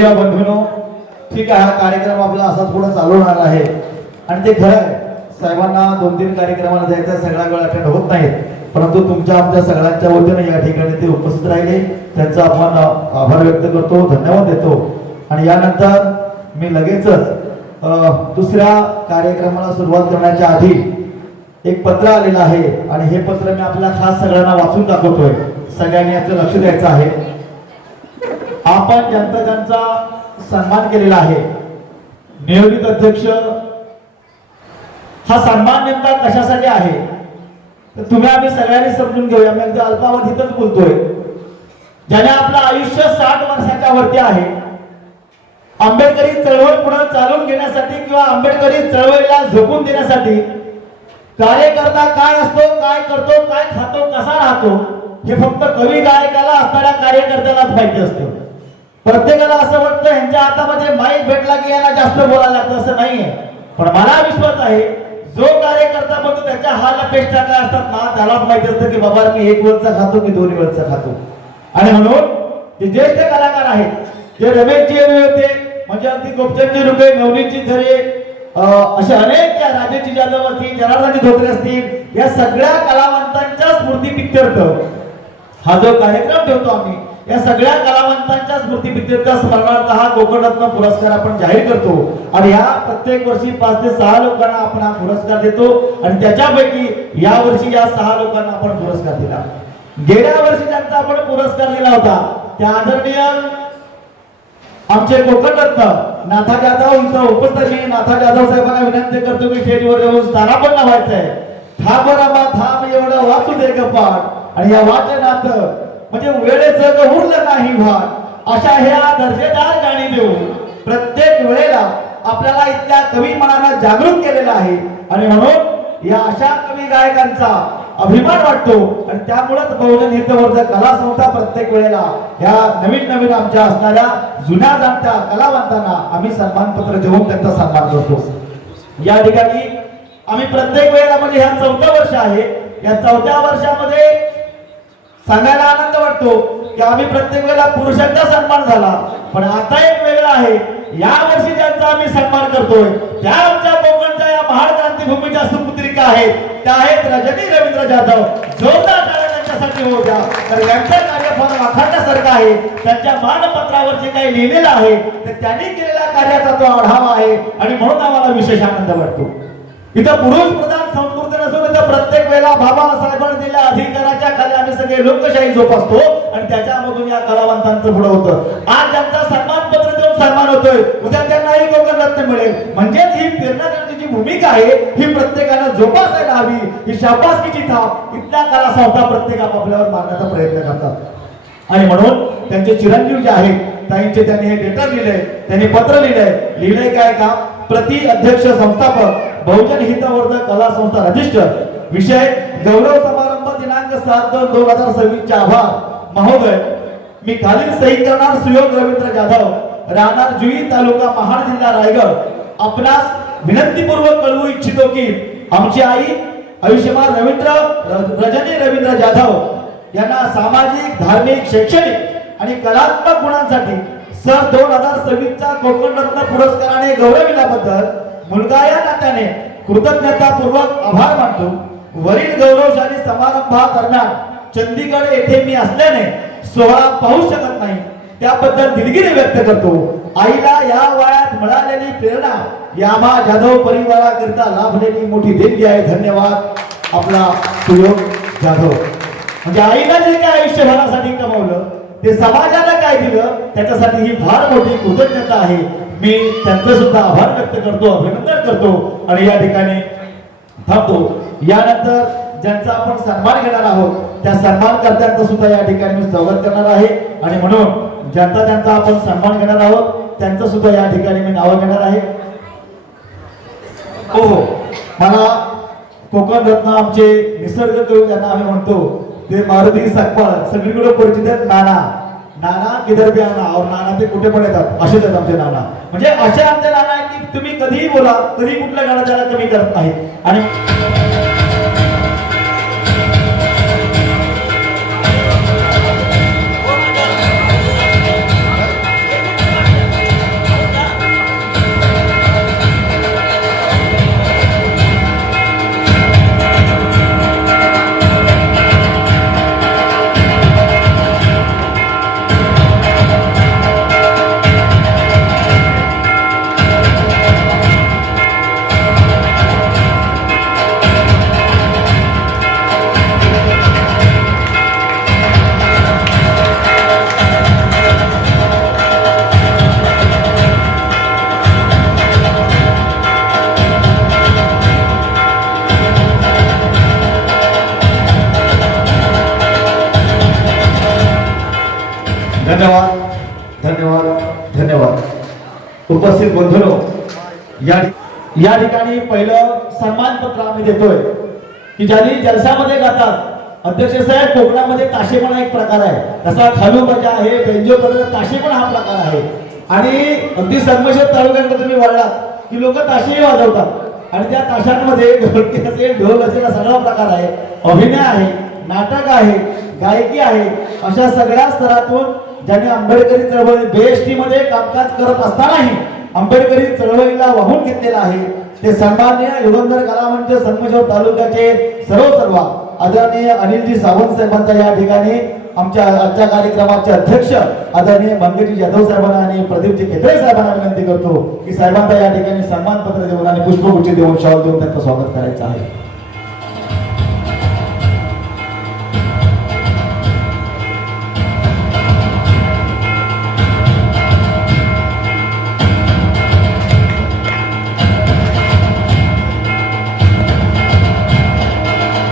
बोलूया बंधूंनो, ठीक आहे, हा कार्यक्रम आपला असाच पुढे चालवणार आहे आणि ते खरं आहे. साहेबांना 2-3 कार्यक्रमाला जायचं, सगळा वेळ अटेंड होत नाहीत, परंतु तुमच्या आमच्या सगळ्यांच्या वतीने या ठिकाणी ते उपस्थित राहिले, त्यांचा आपण आभार व्यक्त करतो, धन्यवाद देतो. आणि यानंतर मी लगेचच दुसऱ्या कार्यक्रमाला सुरुवात करण्याच्या आधी एक पत्र आलेलं आहे आणि हे पत्र मी आपल्या खास सगळ्यांना वाचून दाखवतोय. सगळ्यांनी याचं लक्ष द्यायचं आहे. आपण ज्यांचा सन्मान केलेला आहे, नियोजित अध्यक्ष, हा सन्मान नेमका कशासाठी आहे तर तुम्ही आम्ही सगळ्यांनी समजून घेऊया. मी अगदी अल्पावधीतच बोलतोय. ज्याने आपलं आयुष्य 60 वर्षाच्या वरती आहे, आंबेडकरी चळवळ पुढे चालून घेण्यासाठी किंवा आंबेडकरी चळवळीला झोकून देण्यासाठी कार्यकर्ता काय असतो, काय करतो, काय खातो, कसा राहतो हे फक्त कवी गायकाला असणाऱ्या कार्यकर्त्यालाच माहिती असतं. प्रत्येकाला असं वाटतं यांच्या हातामध्ये माईक भेटला की यांना जास्त बोलायला लागतं, असं नाहीये. पण मला विश्वास आहे, जो कार्यकर्ता म्हणतो त्याच्या हाल अपेक्षा काय असतात ना त्यालाच माहिती असतं की बाबा मी 1 वेळचा खातो की 2 वेळचा खातो. आणि म्हणून ते ज्येष्ठ कलाकार आहेत, ते रमेशजी होते, म्हणजे अगदी गोपचंदजी रुपये, नवनीतजी खरे, असे अनेक, राजेशजी जाधव असतील, जनार्दनजी धोत्रे असतील, या सगळ्या कलावंतांच्या स्मृतिप्रित्यर्थ हा जो कार्यक्रम ठेवतो आम्ही, या सगळ्या कलावंतांच्या स्मृतिप्रित्यर्थ स्मरणार्थ हा कोकणरत्न पुरस्कार आपण जाहीर करतो. आणि या प्रत्येक वर्षी 5 ते 6 लोकांना आपण हा पुरस्कार देतो आणि त्याच्यापैकी या वर्षी या 6 लोकांना आपण पुरस्कार दिला. गेल्या वर्षी ज्यांचा आपण पुरस्कार दिला होता त्या आदरणीय आमचे कोकणरत्न नाथा जाधव इथं उपस्थित. नाथा जाधव साहेबांना विनंती करतो की स्टेजवर येऊन स्थानापन्न व्हायचंय. थांबरामा थांब एवढं वाचू दे गपाट, आणि या वाचनात म्हणजे वेळेचं उरलं नाही भाट, अशा ह्या दर्जेदार गाणी देऊन प्रत्येक वेळेला आपल्याला इतक्या कवी मनानं जागृत केलेला आहे. आणि म्हणून या अशा कवी गायकांचा अभिमान वाटतो आणि त्यामुळेच बहुजन हितवर्धक कला संस्था प्रत्येक वेळेला ह्या नवीन आमच्या असणाऱ्या जुन्या जाणत्या कलावंतांना आम्ही सन्मानपत्र देऊन त्यांचा सन्मान करतो. या ठिकाणी आम्ही प्रत्येक वेळेला, म्हणजे ह्या 4थं वर्ष आहे, या 4थ्या वर्षामध्ये सांगायला आनंद वाटतो की आम्ही प्रत्येक वेळेला पुरुषांचा सन्मान झाला, पण आता एक वेगळं आहे. या वर्षी ज्यांचा आम्ही सन्मान करतोय त्या आमच्या कोकणच्या या महान क्रांतीभूमीच्या सुपुत्रिका आहेत, त्या आहेत रजनी रवींद्र जाधव. जोरदार टाळ्या त्यांच्यासाठी होऊ द्या, तर यांचं कार्य फार वाखाणण्यासारखं आहे. त्यांच्या मानपत्रावर जे काही लिहिलेलं आहे ते त्यांनी केलेल्या कार्याचा तो आढावा आहे आणि म्हणून आम्हाला विशेष आनंद वाटतो. इथं पुरुष प्रधान संस्कृती नसून इथं प्रत्येक वेळेला बाबासाहेबांनी दिलेल्या अधिकाराच्या खाली आम्ही सगळे लोकशाही जोपासतो आणि त्याच्यामधून या कलावंतांचं पुढे होतं. आज ज्यांचा सन्मानपत्र देऊन सन्मान होतोय, उद्या त्यांनाही कोकणरत्न मिळेल. म्हणजेच ही प्रेरणादायी जी भूमिका आहे ही प्रत्येकानं जोपासायला हवी. ही शाबासकीची थाप इथल्या कला संस्था प्रत्येक आपापल्यावर मारण्याचा प्रयत्न करतात. आणि म्हणून त्यांचे चिरंजीव जे आहेत ताईंचे, त्यांनी हे लेटर लिहिलंय, त्यांनी पत्र लिहिलंय काय का, प्रति अध्यक्ष संस्थापक बहुजन हितवर्धक कला संस्था रजिस्टर, विषय गौरव समारंभ दिनांक 7/2/2026 चे आभार. महोदय, मी खालील सही करणार सुयोग रवींद्र जाधव, राहणार जुई, तालुका महाड, जिल्हा रायगड, आपणास विनंतीपूर्वक कळवू इच्छितो की आमची आई आयुष्यमान रजनी रवींद्र जाधव यांना सामाजिक, धार्मिक, शैक्षणिक आणि कलात्मक गुणांसाठी सन 2026 चा कोकणरत्न पुरस्काराने गौरविल्याबद्दल मुलगा या नात्याने कृतज्ञतापूर्वक आभार मानतो. वरील गौरवशाली समारंभादरम्यान चंदीगड येथे मी असल्याने सोहळा पाहू शकत नाही, त्याबद्दल दिलगिरी व्यक्त करतो. आईला या वयात मिळालेली प्रेरणा यामा जाधव परिवाराकरिता लाभलेली मोठी देणगी आहे. धन्यवाद आपला सुयोग जाधव. म्हणजे आईला जे काय आयुष्यभरासाठी कमवलं ते समाजाला काय दिलं त्याच्यासाठी ही फार मोठी कृतज्ञता आहे. मी त्यांचं सुद्धा आभार व्यक्त करतो, अभिनंदन करतो आणि या ठिकाणी थांबतो. यानंतर ज्यांचा आपण सन्मान घेणार आहोत त्या सन्मानकर्त्यांचं सुद्धा या ठिकाणी मी स्वागत करणार आहे. आणि म्हणून ज्यांचा आपण सन्मान घेणार आहोत त्यांचं सुद्धा या ठिकाणी मी नाव घेणार आहे. हो, मला कोकणरत्न आमचे निसर्ग कवी ज्यांना आम्ही म्हणतो ते मारुती सकपाळ सगळीकडे परिचित आहेत. नाना किधर भी आना, और नाना ते कुठे पण येतात, असेच आहेत आमचे नाना. म्हणजे असे आमचे नाना आहेत की तुम्ही कधीही बोला, कधी कुठल्या गाणं त्याला कमी करत नाही. आणि धन्यवाद धन्यवाद धन्यवाद. उपस्थित बंधूंनो, या ठिकाणी पहिलं सन्मान पत्र आम्ही देतोय की ज्यांनी जलसामध्ये गातात. अध्यक्ष साहेब, कोकणामध्ये ताशेपणा एक प्रकार आहे, तसा खालू बजा आहे, बेंजो ताशेपणा हा प्रकार आहे. आणि अगदी संगमेश्वर तालुक्याकडे तुम्ही वळलात की लोक ताशेही वाजवतात आणि त्या ताशांमध्ये ढोलकी असेल, ढोल असेल, सगळा प्रकार आहे. अभिनय आहे, नाटक आहे, गायकी आहे. अशा सगळ्या स्तरातून ज्यांनी आंबेडकरी चळवळी बीएसटी मध्ये कामकाज करत असतानाही आंबेडकरी चळवळीला वाहून घेतलेला आहे ते सन्माननीय युगंधर कलामंच संगमेश्वर तालुक्याचे सर्व आदरणीय अनिलजी सावंत साहेबांचा या ठिकाणी आमच्या आजच्या कार्यक्रमाचे अध्यक्ष आदरणीय मंगेशजी जाधव साहेबांना आणि प्रदीपजी खेत्रे साहेबांना विनंती करतो की साहेबांचा या ठिकाणी सन्मान पत्र देऊन आणि पुष्पगुच्छ देऊन शाल देऊन त्यांचं स्वागत करायचं आहे.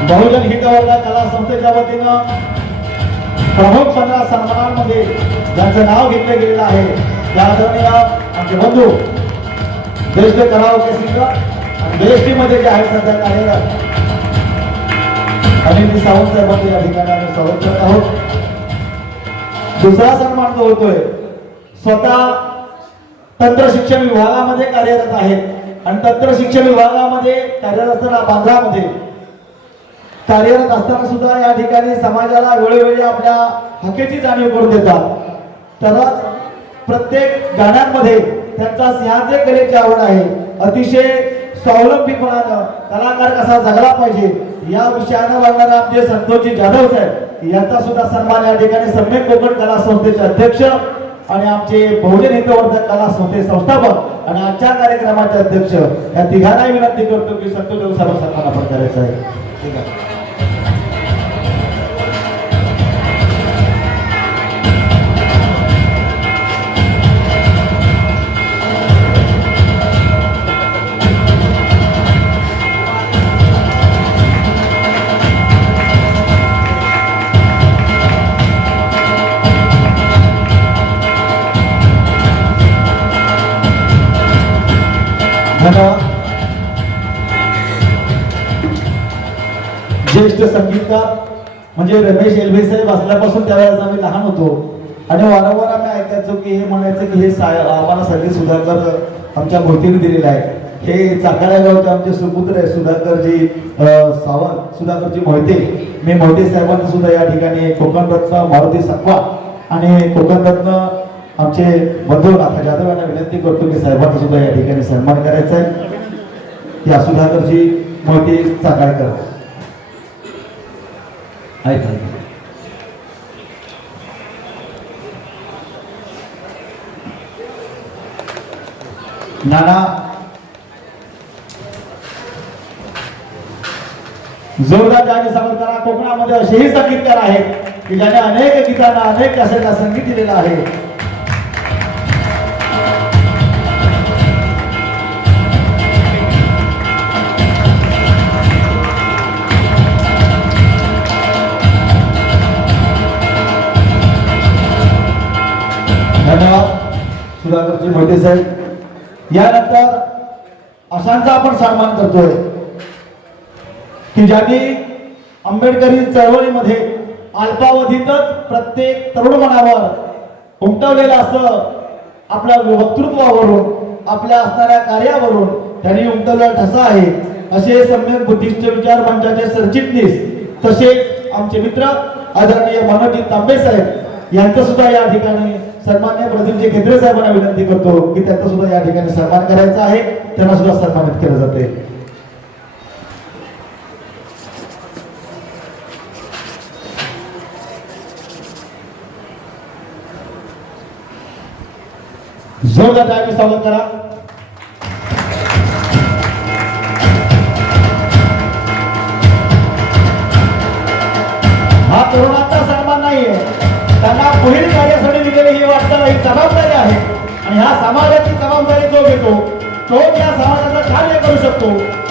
बहुजन हितवर्ग कला संस्थेच्या वतीनं प्रमुख 15 सन्मानांमध्ये ज्यांचं नाव घेतलं गेलेलं आहे त्या आदरणीय आमचे बंधू ज्येष्ठ कराओके सिंगर आणि बीएसटी मध्ये जे आहे सध्या कार्यरत अनिल सावंत साहेबांचे या ठिकाणी आम्ही स्वागत करत आहोत. दुसरा सन्मान जो होतोय स्वतः तंत्र शिक्षण विभागामध्ये कार्यरत आहेत आणि तंत्र शिक्षण विभागामध्ये कार्यरत असताना बांद्रामध्ये कार्यरत असताना सुद्धा या ठिकाणी समाजाला वेळोवेळी आपल्या हक्काची जाणीव करून देतात. तरच प्रत्येक गाण्यांमध्ये त्यांचा सिंहाचे कलेची आवड आहे. अतिशय स्वावलंबीपणानं कलाकार कसा जगला पाहिजे या विषयानं बोलणारे आमचे संतोषजी जाधव साहेब यांचा सुद्धा सन्मान या ठिकाणी सम्यक कोकण कला संस्थेचे अध्यक्ष आणि आमचे बहुजन हितवर्धक कला संस्थे संस्थापक आणि आजच्या कार्यक्रमाचे अध्यक्ष या तिघांनाही विनंती करतो की संतोष जाधव साहेब सन्मान आपण करायचा आहे. ठीक आहे. ज्येष्ठ संगीतकार म्हणजे रमेश एलवे साहेब असल्यापासून त्यावेळेस आम्ही लहान होतो आणि वारंवार आम्ही ऐकायचो की हे म्हणायचं की हे आम्हाला संगीत सुधाकर आमच्या भोवतीने दिलेलं आहे. हे चाकाळ्या गावचे आमचे सुपुत्र आहे सुधाकरजी सावंत, सुधाकरजी मोहिते. मी मोहिते साहेबांना सुद्धा या ठिकाणी कोकणरत्न मारुती सकवा आणि कोकणरत्न आमचे बंधू नाथा जाधव यांना विनंती करतो की साहेबांचा सुद्धा या ठिकाणी सन्मान करायचा आहे. या सुधाकरजी मोहिते चाकाळकर ऐका. नाना जोरदार जागे सावंत करा. कोकणामध्ये असेही संगीतकार आहेत की ज्याने अनेक गीतांना अनेक कॅसेटला संगीत दिलेलं आहे. धन्यवाद सुधाकरजी मोहिते साहेब. यानंतर अशांचा आपण सन्मान करतोय की ज्यांनी आंबेडकरी चळवळीमध्ये अल्पावधीतच प्रत्येक तरुण मनावर उमटवलेलं असं आपल्या वक्तृत्वावरून आपल्या असणाऱ्या कार्यावरून त्यांनी उमटवलेला ठसा आहे. असे सम्यक बुद्धिस्ट विचार मंचाचे सरचिटणीस तसेच आमचे मित्र आदरणीय मनोजी तांबे साहेब यांचं सुद्धा या ठिकाणी सन्मान्य प्रदीपजी खेत्रे साहेबांना विनंती करतो की त्यांचा सुद्धा या ठिकाणी सन्मान करायचा आहे. त्यांना सुद्धा सन्मानित केलं जाते. जोरदार टाळ्यांनी स्वागत करा. हा तरुणांचा सन्मान नाहीये, त्यांना पुढील कार्यासाठी दिलेली ही वाटचाल ही जबाबदारी आहे आणि ह्या समाजाची जबाबदारी जो घेतो तो त्या समाजाचं कार्य करू शकतो.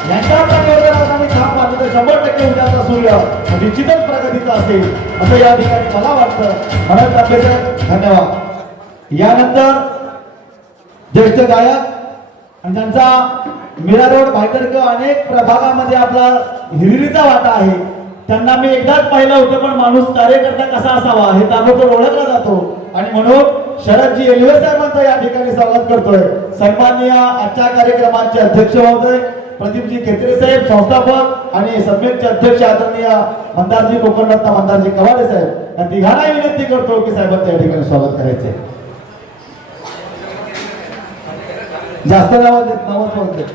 यांच्या प्रकारे जर आम्ही थांब मारलं तर 100% उद्याचा सूर्य निश्चितच प्रकाश प्रगतीचा असेल असं या ठिकाणी मला वाटतं. म्हणून तांबे साहेब धन्यवाद. यानंतर ज्येष्ठ गायक आणि त्यांचा मीरा रोड भाईतर किंवा अनेक प्रभागामध्ये आपला हिरिरीचा वाटा आहे. त्यांना मी एकदाच पाहिलं होतं, पण माणूस कार्यकर्ता कसा असावा हे ताबडतोब ओळखला जातो. आणि म्हणून शरदजी एलवे साहेबांचं या ठिकाणी स्वागत करतोय. सन्माननीय आजच्या कार्यक्रमाचे अध्यक्ष महोदय प्रदीपजी खेत्रे साहेब संस्थापक आणि सम्यकचे अध्यक्ष आदरणीय मंदारजी कोकणरत्न मंदारजी कवाडे साहेब या तिघांना विनंती करतो की साहेबांचं या ठिकाणी स्वागत करायचे. जास्त नावाच बोलते.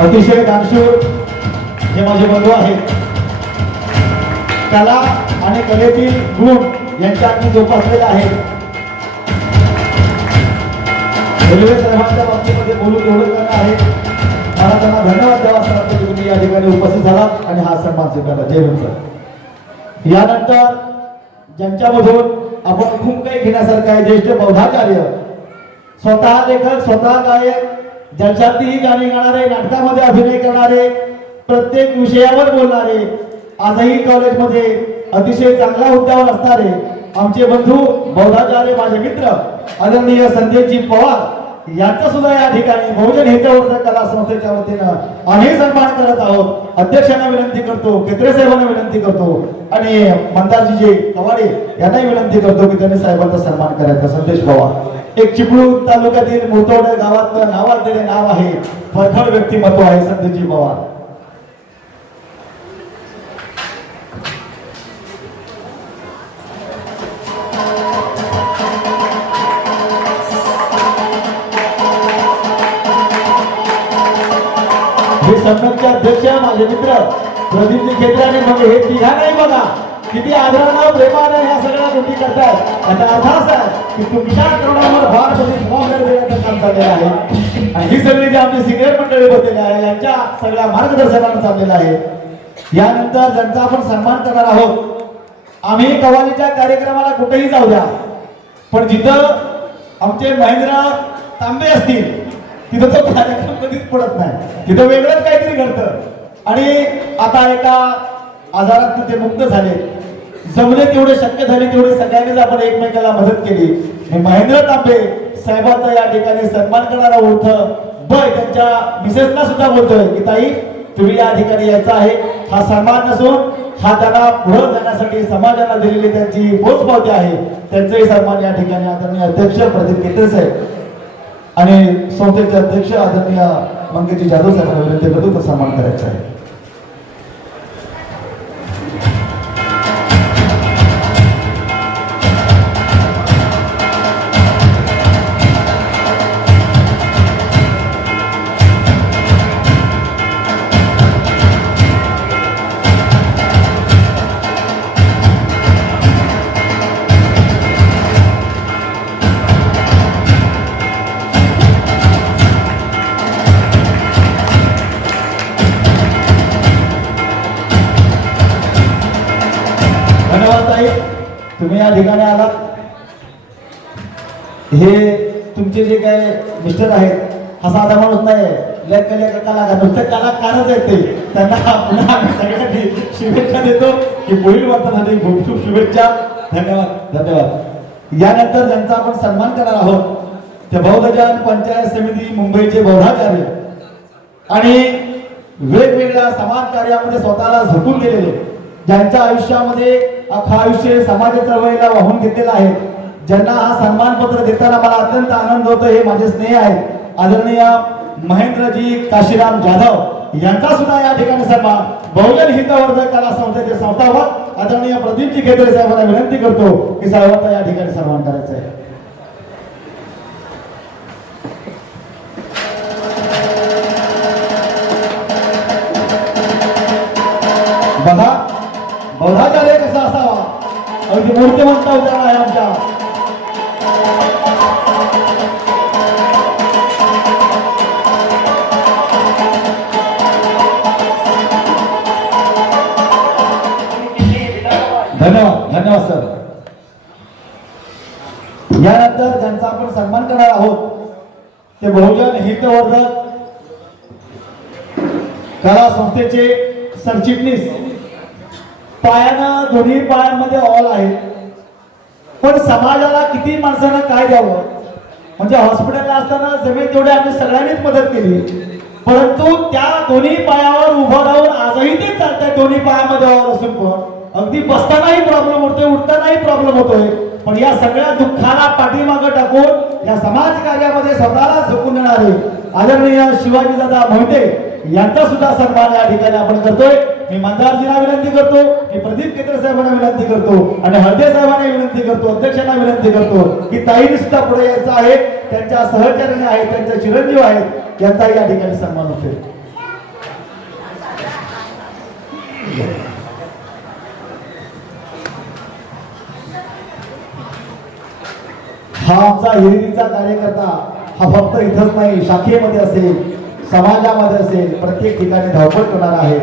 अतिशय दानशूर जे माझे बंधू आहेत, कला आणि कलेतील गुण यांच्या अगदी जोपासलेले आहेत. रेल्वे साहेबांच्या बाबतीमध्ये बोलून एवढं करणं आहे. मला त्यांना धन्यवाद द्यावा असं की तुम्ही या ठिकाणी उपस्थित झालात आणि हा सन्मान स्वीकारला. जय हिंद सर. यानंतर ज्यांच्यामधून आपण खूप काही घेण्यासारखं आहे, ज्येष्ठ बौद्धाचार्य, स्वतः लेखक, स्वतः गायक, जलशातीही गाणी गाणारे, नाटकामध्ये अभिनय करणारे, प्रत्येक विषयावर बोलणारे, आजही कॉलेजमध्ये अतिशय चांगल्या हुद्द्यावर असणारे आमचे बंधू बौद्धाचार्य, माझे मित्र आदरणीय संजयजी पवार यांचा सुद्धा या ठिकाणी बहुजन हितवर्धक कला संस्थेच्या वतीनं आम्ही सन्मान करत आहोत. अध्यक्षांना विनंती करतो, केत्रे साहेबांना विनंती करतो आणि मंदारजी कवाडे यांनाही विनंती करतो की त्यांनी साहेबांचा सन्मान करायचा. संदेश पवार एक चिपळूण तालुक्यातील मुतोड गावातलं नावाजलेले नाव आहे, फरफड व्यक्तिमत्व आहे संदेशजी पवार. हे सम्यकचे अध्यक्ष माझे मित्र प्रदीपजी खेत्रे आणि मग हे तिघा नाही बघा किती आदरानं प्रेमानं ह्या सगळ्या गोष्टी करतात. याचा अर्थ असा आहे की तुमच्या तरुणांवर फार मोठी जबाबदारी देण्याचं काम चाललेलं आहे आणि ही सगळी जी आमची सिनियर मंडळी बसलेली आहे यांच्या सगळ्या मार्गदर्शनानं चाललेलं आहे. यानंतर ज्यांचा आपण सन्मान करणार आहोत, आम्ही कव्वालीच्या कार्यक्रमाला कुठेही जाऊ द्या, पण जिथं आमचे महेंद्र तांबे असतील तिथं तो कार्यक्रम कधीच पडत नाही, तिथं वेगळंच काहीतरी घडतं. आणि आता एका आजारात ते मुक्त झाले, जमले तेवढे शक्य झाले तेवढे सगळ्यांनीच आपण एकमेकाला मदत केली. महेंद्र तांबे साहेबांचा या ठिकाणी सन्मान करणारा ओळख बय त्यांच्या मिसेसना सुद्धा बोलतोय की ताई तुम्ही या ठिकाणी यायचं आहे. हा सन्मान नसून हा त्यांना पुढे जाण्यासाठी समाजाला दिलेली त्यांची पोचपावती आहे. त्यांचाही सन्मान या ठिकाणी आदरणीय अध्यक्ष प्रदीप खेत्रे साहेब आणि संस्थेचे अध्यक्ष आदरणीय मंगेशजी जाधव साहेबांना विनंती करतो तो सन्मान करायचा आहे. तुम्ही या ठिकाणी आलात, हे तुमचे जे काय मिस्टर आहेत हा साधा माणूस नाही, कलाकार नुसते कलाकारच आहेत ते. त्यांना पुन्हा आम्ही सगळ्यांनी शुभेच्छा देतो की पुढील वर्तनासाठी खूप खूप शुभेच्छा. धन्यवाद धन्यवाद. यानंतर ज्यांचा आपण सन्मान करणार आहोत ते बौद्धजन पंचायत समिती मुंबईचे बौद्धाचार्य आणि वेगवेगळ्या समाज कार्यामध्ये स्वतःला झोकून गेलेले, ज्यांच्या आयुष्यामध्ये अख्खा आयुष्य समाज चळवळीला वाहून घेतलेला आहे, ज्यांना हा सन्मानपत्र देताना मला अत्यंत आनंद होतो. हे माझे स्नेह आहेत. आदरणीय महेंद्रजी काशीराम जाधव यांचा सुद्धा या ठिकाणी सन्मान बहुजन हितवर्धक कला संस्थेचे संस्थापक आदरणीय प्रदीपजी खेत्रे साहेबांना विनंती करतो की साहेबांचा या ठिकाणी सन्मान करायचा आहे. बघा बौद्धाचार्य कसा असावा, अगदी मूर्तिमंत उदाहरण आहे आमच्या. धन्यवाद धन्यवाद सर. यानंतर ज्यांचा आपण सन्मान करणार बहुजन हितवर्धक कला संस्थेचे सरचिटणीस पायानं दोन्ही पायांमध्ये ऑल आहे, पण समाजाला किती माणसांना काय द्यावं म्हणजे हॉस्पिटलला असताना जमेल तेवढे आम्ही सगळ्यांनीच मदत केली, परंतु त्या दोन्ही पायावर उभं राहून आजही ते चालतंय दोन्ही पायामध्ये ऑल असून पण अगदी बसतानाही प्रॉब्लेम होतोय, उठतानाही प्रॉब्लेम होतोय, पण या सगळ्या दुःखाला पाठीमागं टाकून या समाज कार्यामध्ये स्वतःला झोकून देणारे आदरणीय शिवाजीदादा मोहिते यांचा सुद्धा सन्मान या ठिकाणी आपण करतोय। मी मंदारजींना विनंती करतो, मी प्रदीप केतकर साहेबांना विनंती करतो आणि हळदे साहेबांना विनंती करतो, अध्यक्षांना विनंती करतो की ताईने सुद्धा पुढे यायचं आहे, त्यांच्या सहचार्याने आहेत, त्यांच्या चिरंजीव आहेत, यांचा या ठिकाणी सन्मान होतोय। हा आमचा हिरिरीचा कार्यकर्ता हा फक्त इथंच नाही, शाखेमध्ये असेल, समाजामध्ये असेल, प्रत्येक ठिकाणी धावपळ करणार आहे।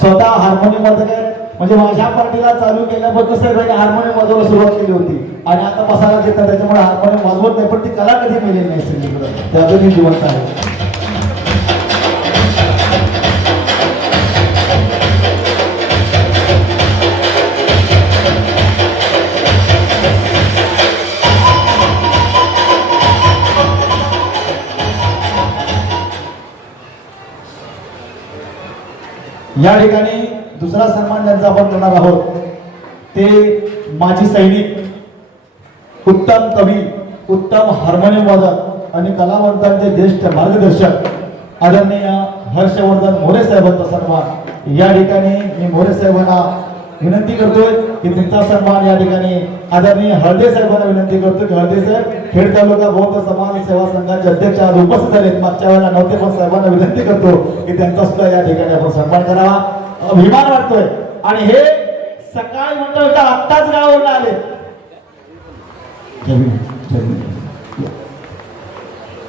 स्वतः हार्मोनियम वादक म्हणजे माझ्या पार्टीला चालू केल्यापासून सगळ्यांनी हार्मोनियम वाजवायला सुरुवात केली होती आणि आता बसायला देतात, त्याच्यामुळे हार्मोनियम वाजवत नाही, पण ती कला कधी मिळेल नाही सगळीकडे, त्या अजूनही जिवंत आहे। या ठिकाणी दुसरा सन्मान ज्यांचा आपण करणार आहोत ते माजी सैनिक, उत्तम कवी, उत्तम हार्मोनियम वादक आणि कलावंतांचे ज्येष्ठ मार्गदर्शक आदरणीय हर्षवर्धन मोरे साहेबांचा सन्मान या ठिकाणी मी मोरे साहेबांना विनंती करतोय की तुमचा सन्मान या ठिकाणी आदरणीय हळदे साहेबांना विनंती करतो की हळदे साहेब खेड तालुका बौद्ध समाज सेवा संघाचे अध्यक्ष आज उपस्थित झालेत, मागच्या वेळेला नव्हते, पण साहेबांना विनंती करतो की त्यांचा सुद्धा या ठिकाणी आपण सन्मान करावा। अभिमान वाटतोय आणि हे सकाळी म्हणतो होता आत्ताच गावावरून आले,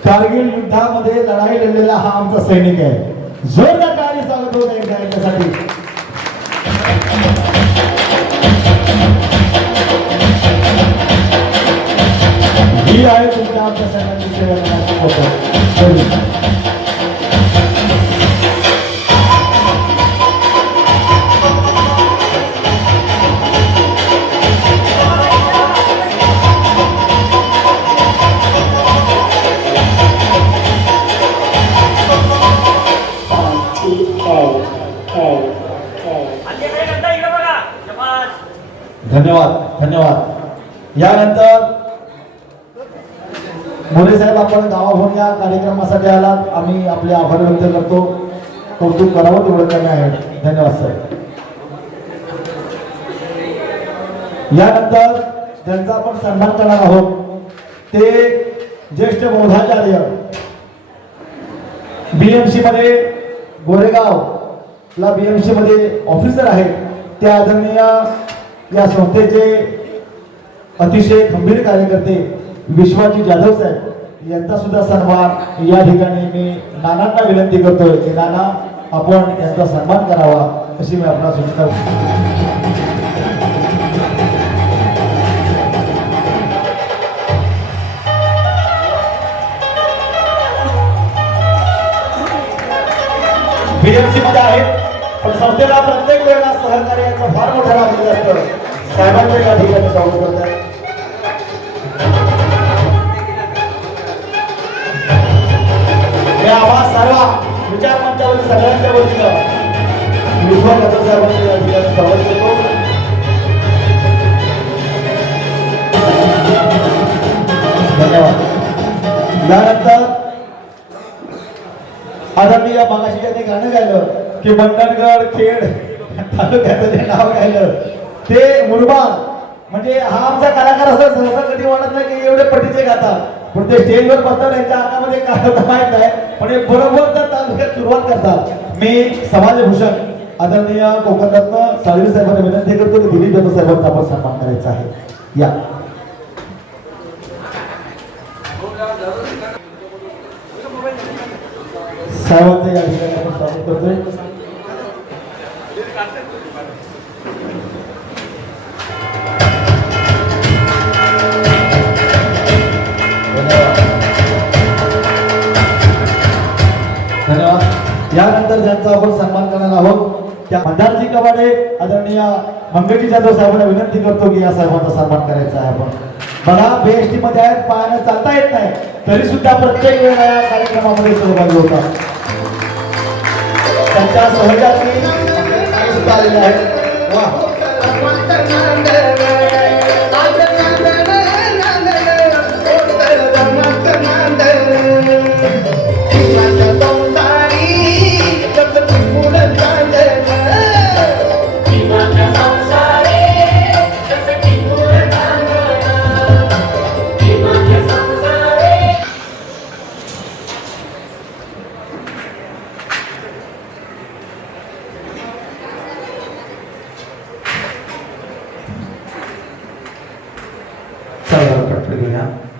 कारगिल युद्धामध्ये लढाई लढलेला हा आमचा सैनिक आहे, जोरदार टाळी स्वागत होत आहे त्यासाठी। ही आहे तुमच्या आमच्या सैन्याची सेवा करण्याची पद्धत। धन्यवाद धन्यवाद। यानंतर मोरे साहेब आपण गावाहून या कार्यक्रमासाठी आलात, आम्ही आपले आभार व्यक्त करतो, कौतुक करावं तेवढं कमी आहे, धन्यवाद साहेब। यानंतर ज्यांचा आपण सन्मान करणार आहोत ते ज्येष्ठ बौद्धाचार्य, बीएमसी मध्ये गोरेगावला बीएमसी मध्ये ऑफिसर आहेत, ते आदरणीय या संस्थेचे अतिशय गंभीर कार्यकर्ते विश्वाजी जाधव साहेब यांचा सुद्धा सन्मान या ठिकाणी मी नानांना विनंती करतोय की नाना आपण यांचा सन्मान करावा अशी मी आपल्याला सूचना बीएमसी मध्ये आहेत, पण संस्थेला प्रत्येक वेळेला सहकार्याचा फार मोठा लाभ दिला असतो। साहेबांच्या या ठिकाणी स्वागत करत आहे। आवाज सर्व विचार मंचावरील सगळ्यांच्या वतीनं विश्वास जाधव साहेबांच्या या ठिकाणी स्वागत करतो। धन्यवाद। यानंतर आदरणीय मागाशी ज्यांनी गाणं गायलं की मंडणगड खेड तालुक्याचं जे नाव गायलं ते मुरबाड, म्हणजे हा आमचा कलाकार असं सहसा कधी वाटत नाही की एवढे पटीचे गातात, पण ते स्टेजवर बसतात त्यांच्या अंगामध्ये काय होतं माहित नाही, पण हे बरोबर त्या तालुक्यात सुरुवात करतात। मी समाजभूषण आदरणीय कोकणरत्न साळवी साहेबांना विनंती करतो की दिलीप जाधव साहेबांचा आपण सन्मान करायचा आहे। या साहेबांचं या ठिकाणी आपण स्वागत करतोय। धन्यवाद। यानंतर ज्यांचा आपण सन्मान करणार आहोत त्या मंदारजी कबाडे आदरणीय मंगळजी जाधव साहेबांना विनंती करतो की या साहेबांचा सन्मान करायचा आहे आपण. बघा बेएसटी मध्ये आहेत, पायाने चालता येत नाही तरी सुद्धा प्रत्येक वेळेला या कार्यक्रमामध्ये सहभागी होतात. त्यांच्या सहजाती सुद्धा आलेले आहेत. वा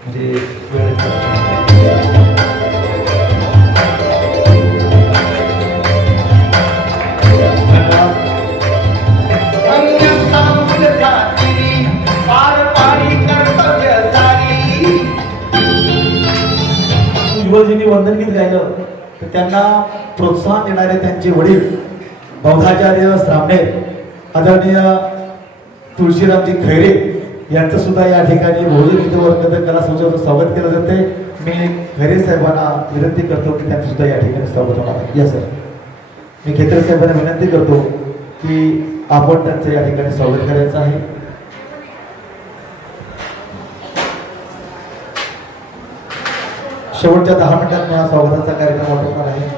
म्हणजे युवजींनी वंदनगीत गायलं तर त्यांना प्रोत्साहन देणारे त्यांचे वडील बौद्धाचार्य श्रामणे आदरणीय तुळशीरामजी खैरे यांचं सुद्धा या ठिकाणी भोजन इथे वर्ग कला संस्थेचं स्वागत केलं जाते. मी खैरे साहेबांना विनंती करतो की त्यांचं सुद्धा या ठिकाणी स्वागत होणार आहे. या सर मी खेत्रे साहेबांना विनंती करतो की आपण त्यांचं या ठिकाणी स्वागत करायचं आहे. शेवटच्या 10 मिनिटात मी हा स्वागताचा कार्यक्रम वाटवणार आहे.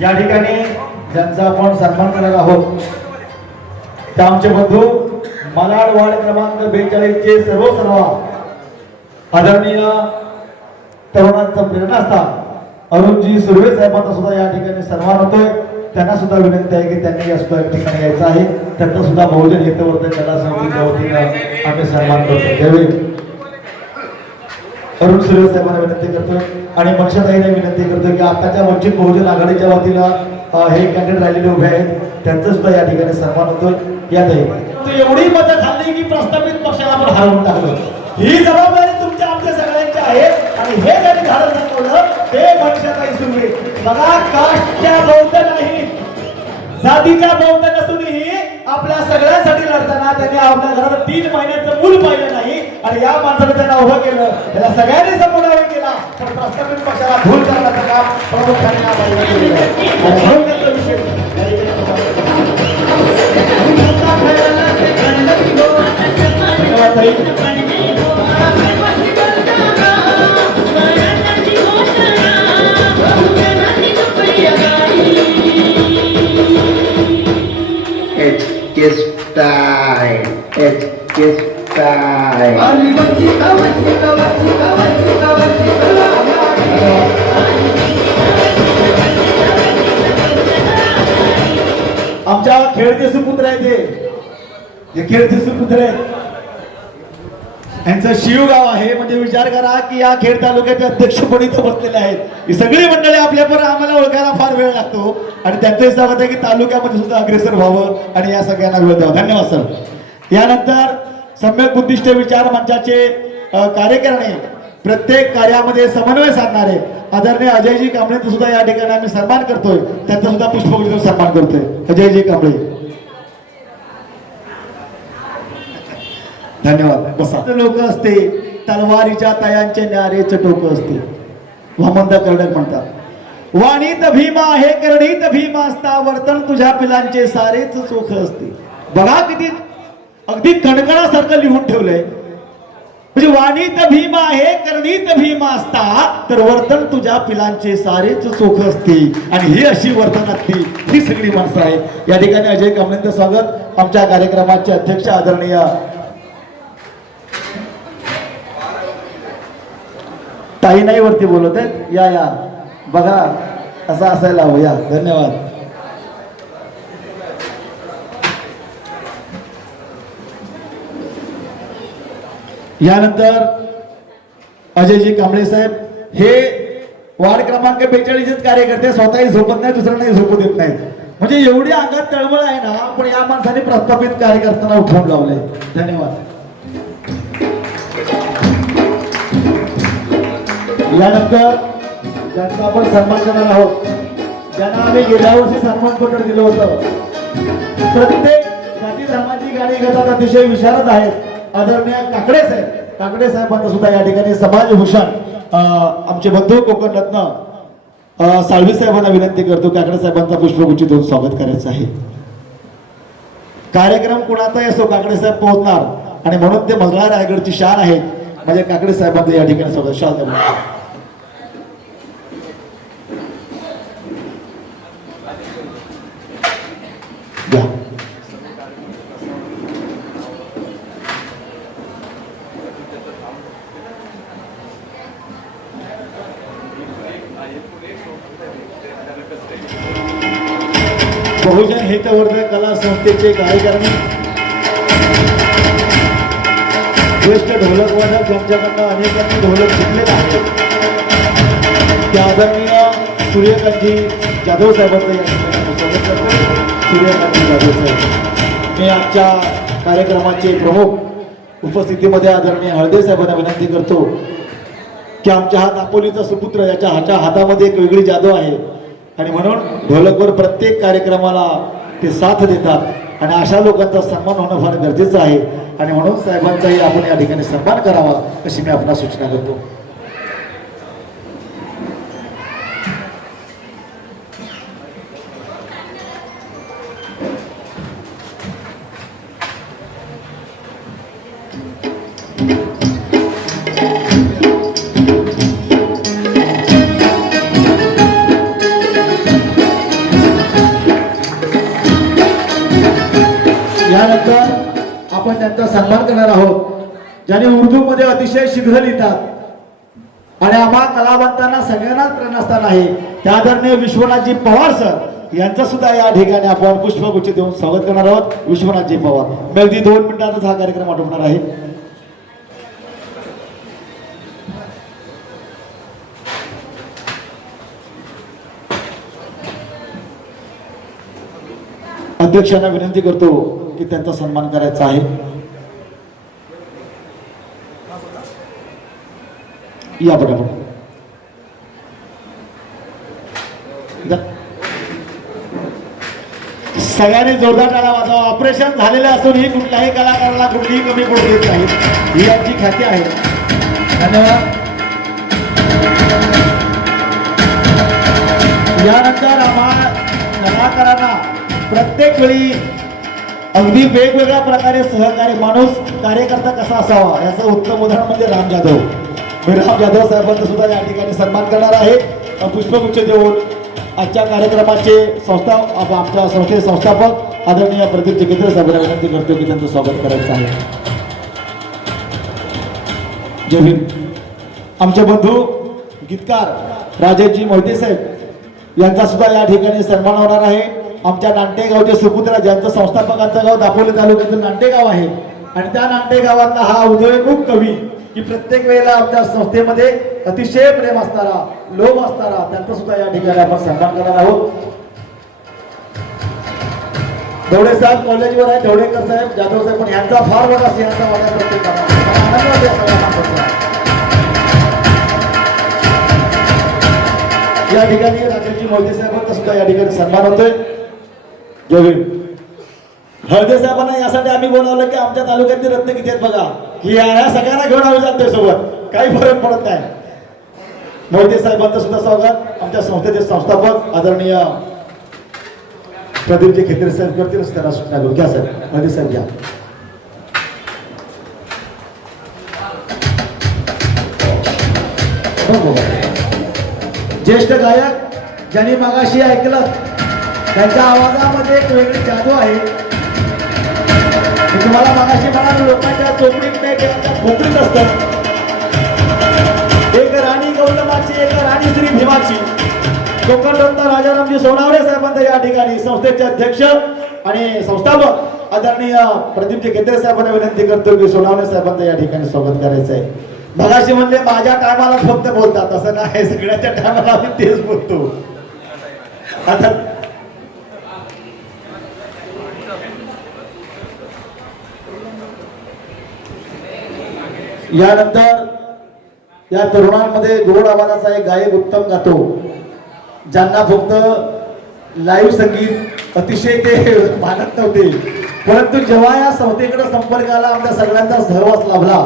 या ठिकाणी ज्यांचा आपण सन्मान करणार आहोत ते आमचे बंधू मालाड वार्ड क्रमांक 42 चे सर्व आदरणीय तरुणांचा प्रेरणास्थान अरुणजी सुर्वे साहेबांचा सुद्धा या ठिकाणी सन्मान होतोय. त्यांना सुद्धा विनंती आहे की त्यांनी या सुद्धा ठिकाणी यायचं आहे. त्यांचा सुद्धा बहुजन हितवर्धक कला समितीच्या वतीनं आम्ही सन्मान करतो. त्यावेळी अरुण सुर्वे साहेबांना विनंती करतोय आणि मनशाताईंना विनंती करतोय की आताच्या वंचित बहुजन आघाडीच्या वतीनं हे कॅन्डिडेट राहिलेले उभे आहेत त्यांचं सुद्धा या ठिकाणी सन्मान होतोय. यात एवढी मदत झाली की प्रस्तावित पक्षाला आपण हरवून टाकलं. ही जबाबदारी तुमच्या आमच्या सगळ्यांची आहे आणि हे ज्यांनी धाडस दाखवलं ते मनशाताई सुर्वे. बघा कास्टच्या बौद्ध नाही जातीच्या बौद्ध नसूनही आपल्या सगळ्यांसाठी लढताना त्यांनी आपल्या घरात 3 महिन्याचं मूल पाहिलं नाही आणि या माणसाने त्यांना उभं केलं. त्याला सगळ्यांनी समोर केला पण प्रस्तावित पक्षाला धूल करण्याचं काम प्रमुखांनी आमच्या खेळते सुपुत्र आहे ते खेळते सुपुत्र आहे यांचं शिवगाव आहे. म्हणजे विचार करा की या खेड तालुक्याचे अध्यक्षपदी इथं बसलेले आहेत. ही सगळी मंडळी आपल्यापर्यंत आम्हाला ओळखायला फार वेळ लागतो आणि त्यांचं स्वागत आहे की तालुक्यामध्ये सुद्धा अग्रेसर व्हावं आणि या सगळ्यांना वेळ द्यावा. धन्यवाद सर. यानंतर सम्यक बुद्धिस्ट विचार मंचाचे कार्यकारिणी प्रत्येक कार्यामध्ये समन्वय साधणारे आदरणीय अजयजी कांबळेंचा सुद्धा या ठिकाणी आम्ही सन्मान करतोय. त्यांचा सुद्धा पुष्पगुच्छ सन्मान करतोय. अजयजी कांबळे धन्यवाद. बसा. लोक असते तलवारीच्या तयांचे न्यारेच टोक असते वामनदा कर्डक म्हणतात. वाणीत भीमा आहे करणीत भीमा असता वर्तन तुझ्या पिलांचे सारेच चोख असते. बघा किती अगदी कणकणासारखं लिहून ठेवलंय. म्हणजे वाणीत भीमा आहे करणीत भीमा असता तर वर्तन तुझ्या पिलांचे सारेच चोख असते. आणि ही अशी वर्तनातली ही सगळी माणसं आहेत. या ठिकाणी अजय कांबळेंचं स्वागत. आमच्या कार्यक्रमाचे अध्यक्ष आदरणीय ताई नाही वरती बोलत आहेत. या बघा असं असायला हवं. या धन्यवाद. यानंतर अजयजी कांबळे साहेब हे वार्ड क्रमांक 42 कार्यकर्ते स्वतःही झोपत नाही, दुसऱ्यांनाही झोपू देत नाहीत. म्हणजे एवढी अंगात तळमळ आहे ना, पण या माणसाने प्रस्थापित कार्यकर्त्यांना उठवून लावलंय. धन्यवाद. यानंतर ज्यांचा आपण सन्मान करणार आहोत, ज्यांना आम्ही गेल्या वर्षी सन्मान पत्र दिलं होतं, प्रत्येक जाती धर्माची गाणी घेतात, अतिशय विशारद आहेत, आदरणीय काकडे साहेब. काकडे साहेबांना सुद्धा या ठिकाणी समाजभूषण आमचे बंधू कोकण रत्न साळवी साहेबांना विनंती करतो, काकडे साहेबांचा पुष्पगुच्छ देऊन स्वागत करायचं आहे. कार्यक्रम कुणाचाही असो, काकडे साहेब पोहोचणार आणि म्हणून ते मगळा रायगडची शान आहेत. म्हणजे काकडे साहेबांचं या ठिकाणी स्वागत. शाल द्या. बहुजन हितवर्धक कला संस्थेचे कार्यक्रमी ज्येष्ठ ढोलक वादक ज्यांच्याकडनं अनेकांनी ढोलक शिकलेले आहेत, त्या आदरणीय सूर्यकांतजी जाधव साहेबांचं या ठिकाणी स्वागत करतो. सूर्यकांतजी जाधव साहेब मी आमच्या कार्यक्रमाचे प्रमुख उपस्थितीमध्ये आदरणीय हळदे साहेबांना विनंती करतो की आमच्या हा दापोलीचा सुपुत्र, याच्या हातामध्ये एक वेगळी जादू आहे आणि म्हणून ढोलकवर प्रत्येक कार्यक्रमाला ते साथ देतात आणि अशा लोकांचा सन्मान होणं फार गरजेचं आहे आणि म्हणून साहेबांचाही आपण या ठिकाणी सन्मान करावा अशी मी आपल्याला सूचना करतो. यानंतर आपण त्यांचा सन्मान करणार आहोत, ज्यांनी उर्दू मध्ये अतिशय शीघ्र लिहितात आणि आम्हा कलावंतांना सगळ्यांनाच प्रेरणास्थान आहे. त्या आदरणीय विश्वनाथजी पवार सर यांचं सुद्धा या ठिकाणी आपण पुष्पगुच्छ देऊन स्वागत करणार आहोत. विश्वनाथजी पवार मी अगदी 2 मिनिटातच हा कार्यक्रम आटोपणार आहे. अध्यक्षांना विनंती करतो की त्यांचा सन्मान करायचा आहे. या पटापट सगळ्यांनी जोरदार टाळ्या वाजवा. ऑपरेशन झालेले असूनही कुठल्याही कलाकाराला कुठलीही कमी पडू देत नाही, ही आमची ख्याती आहे. धन्यवाद. यानंतर आम्हा कलाकारांना प्रत्येक वेळी अगदी वेगवेगळ्या प्रकारे सहकारी माणूस कार्यकर्ता कसा असावा याचं उत्तम उदाहरण म्हणजे राम जाधव. मी राम जाधव साहेबांचा सुद्धा या ठिकाणी सन्मान करणार आहे. पुष्पगुच्छ देऊन आजच्या कार्यक्रमाचे आमच्या संस्थेचे संस्थापक आदरणीय प्रदीप चिकेत्र साहेबांना विनंती करतो की त्यांचं स्वागत करायचं आहे. जय भीम. आमचे बंधू गीतकार राजेशजी मोहिते साहेब यांचा सुद्धा या ठिकाणी सन्मान होणार आहे. आमच्या नांटेगावचे सुपुत्र ज्यांचं संस्थापकांचं गाव दापोली तालुक्यातील नांटेगाव आहे आणि त्या नांटेगावातला हा उदयोन्मुख कवी की प्रत्येक वेळेला आमच्या संस्थेमध्ये अतिशय प्रेम असणारा, लोभ असणारा, त्यांचा सुद्धा या ठिकाणी आपण सन्मान करणार आहोत. धवडे साहेब कॉलेजवर आहे, धवडेकर साहेब, जाधव साहेब, पण यांचा फार मोठा सिंहाचा वाटा प्रत्येकाला. या ठिकाणी राजेशजी मोहिते साहेबांचा सुद्धा या ठिकाणी सन्मान होतोय. जय भीम. हळदे साहेबांना यासाठी आम्ही बोलावलं की आमच्या तालुक्यातले रत्न किती आहेत बघा, की या सगळ्यांना घेऊन आम्ही जातोय सोबत, काही फरक पडत नाही. मोहिते साहेबांचं सुद्धा स्वागत आमच्या संस्थेचे संस्थापक आदरणीय प्रदीपजी खेत्रे साहेब करतील. त्यांना सूचना करू. घ्या साहेब, हळदे साहेब घ्या. ज्येष्ठ गायक ज्यांनी मागाशी ऐकलं, त्यांच्या आवाजामध्ये एक वेगळी जादू आहे. तुम्हाला मागाशी म्हणाल लोकांच्या चोपडीत नाही, त्यांच्या खोपडीत असतात. एक राणी गौतमाची, एक राणी श्री भीमाची. कोकण रत्न राजारामजी सोनावणे साहेबांचा या ठिकाणी संस्थेचे अध्यक्ष आणि संस्थापक आदरणीय प्रदीपजी केंद्रे साहेबांना विनंती करतो की सोनावणे साहेबांचं या ठिकाणी स्वागत करायचं आहे. मगाशी म्हणले माझ्या टायमाला फक्त बोलतात, असं नाही, सगळ्याच्या टायमाला आम्ही तेच बोलतो. आता यानंतर या तरुणांमध्ये गोड आवाजाचा एक गायक उत्तम गातो, ज्यांना फक्त लाईव्ह संगीत अतिशय ते मानत नव्हते, परंतु जेव्हा या संस्थेकडे संपर्क आला आमच्या सगळ्यांचा सहवास लाभला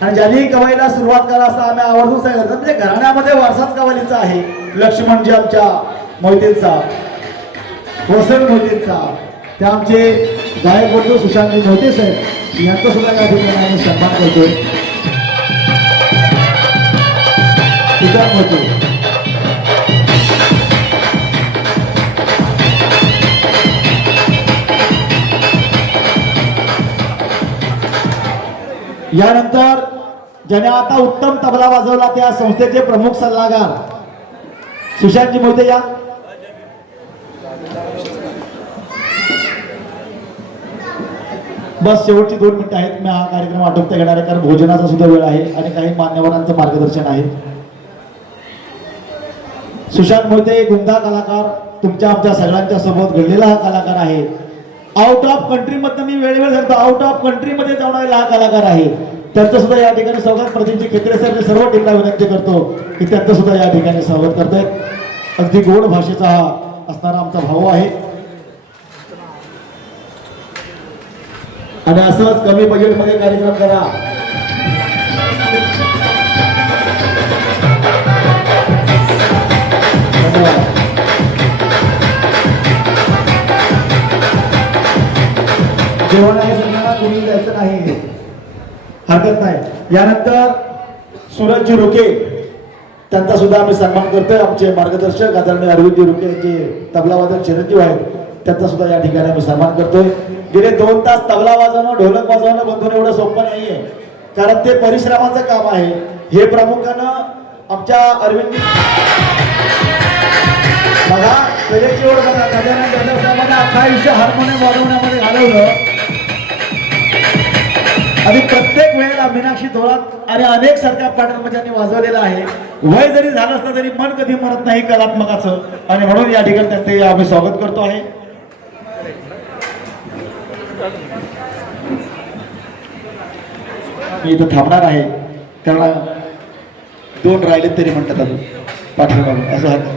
आणि ज्यांनी कवाईला सुरुवात करा असं आम्ही आवर्जून सांगितलं. म्हणजे घराण्यामध्ये वारसाच कवालीचा आहे. लक्ष्मणजी आमच्या मोहितेंचा, वसंत मोहितेंचा, ते आमचे गायक बंधू सुशांतजी मोहिते साहेब यांचा सुद्धा या ठिकाणी आम्ही सन्मान करतोय. तुषार मोहिते यानंतर ज्याने आता उत्तम तबला वाजवला त्या संस्थेचे प्रमुख सल्लागार सुशांतजी मोहिते या. बस शेवटची 2 मिनिटं आहेत. मी हा कार्यक्रम आटोपता घेणार आहे कारण भोजनाचा सुद्धा वेळ आहे आणि काही मान्यवरांचं मार्गदर्शन आहे. सुशांत मोहिते गुंदा कलाकार, तुमच्या आमच्या सगळ्यांच्या सोबत घडलेला हा कलाकार आहे. आउट ऑफ कंट्री मधनं मी वेळोवेळी सांगतो, आउट ऑफ कंट्री मध्ये जाऊन हा कलाकार आहे. त्यांचं सुद्धा या ठिकाणी स्वागत प्रदीपजी केंद्रे साहेब सर्व टीमला विनंती करतो की त्यांचं सुद्धा या ठिकाणी स्वागत करतायत. अगदी गोड भाषेचा हा असणारा आमचा भाऊ आहे आणि असंच कमी बजेटमध्ये कार्यक्रम करा. जेवण आहे सगळ्यांना, कोणी जायचं नाही, हरकत नाही. यानंतर सूरजजी रुके त्यांचा सुद्धा आम्ही सन्मान करतोय. आमचे मार्गदर्शक आदरणीय अरविंदजी रुके जे तबलावादक चिरंजीव आहेत त्यांचा सुद्धा या ठिकाणी आम्ही सन्मान करतोय. गेले 2 तास तबला वाजवणं, ढोलक वाजवणं बंधून एवढं सोपं नाहीये कारण ते परिश्रमाचं काम आहे. हे प्रामुख्यानं आमच्या अरविंदजी बघा पहिल्याची ओढ बघा, गजानन जाधव साहेबांना अख्खा आयुष्य हार्मोनियम वाजवण्यामध्ये घालवलं आणि प्रत्येक वेळेला मीनाक्षी धोळात आणि अनेक सरकार पाटणमध्ये त्यांनी वाजवलेलं आहे. वय जरी झालं असलं तरी मन कधी मरत नाही कलात्मकाचं आणि म्हणून या ठिकाणी त्यांचे आम्ही स्वागत करतो आहे. मी इथं थांबणार आहे कारण 2 राहिले तरी म्हणतात अजून पाठीमागून असं हात.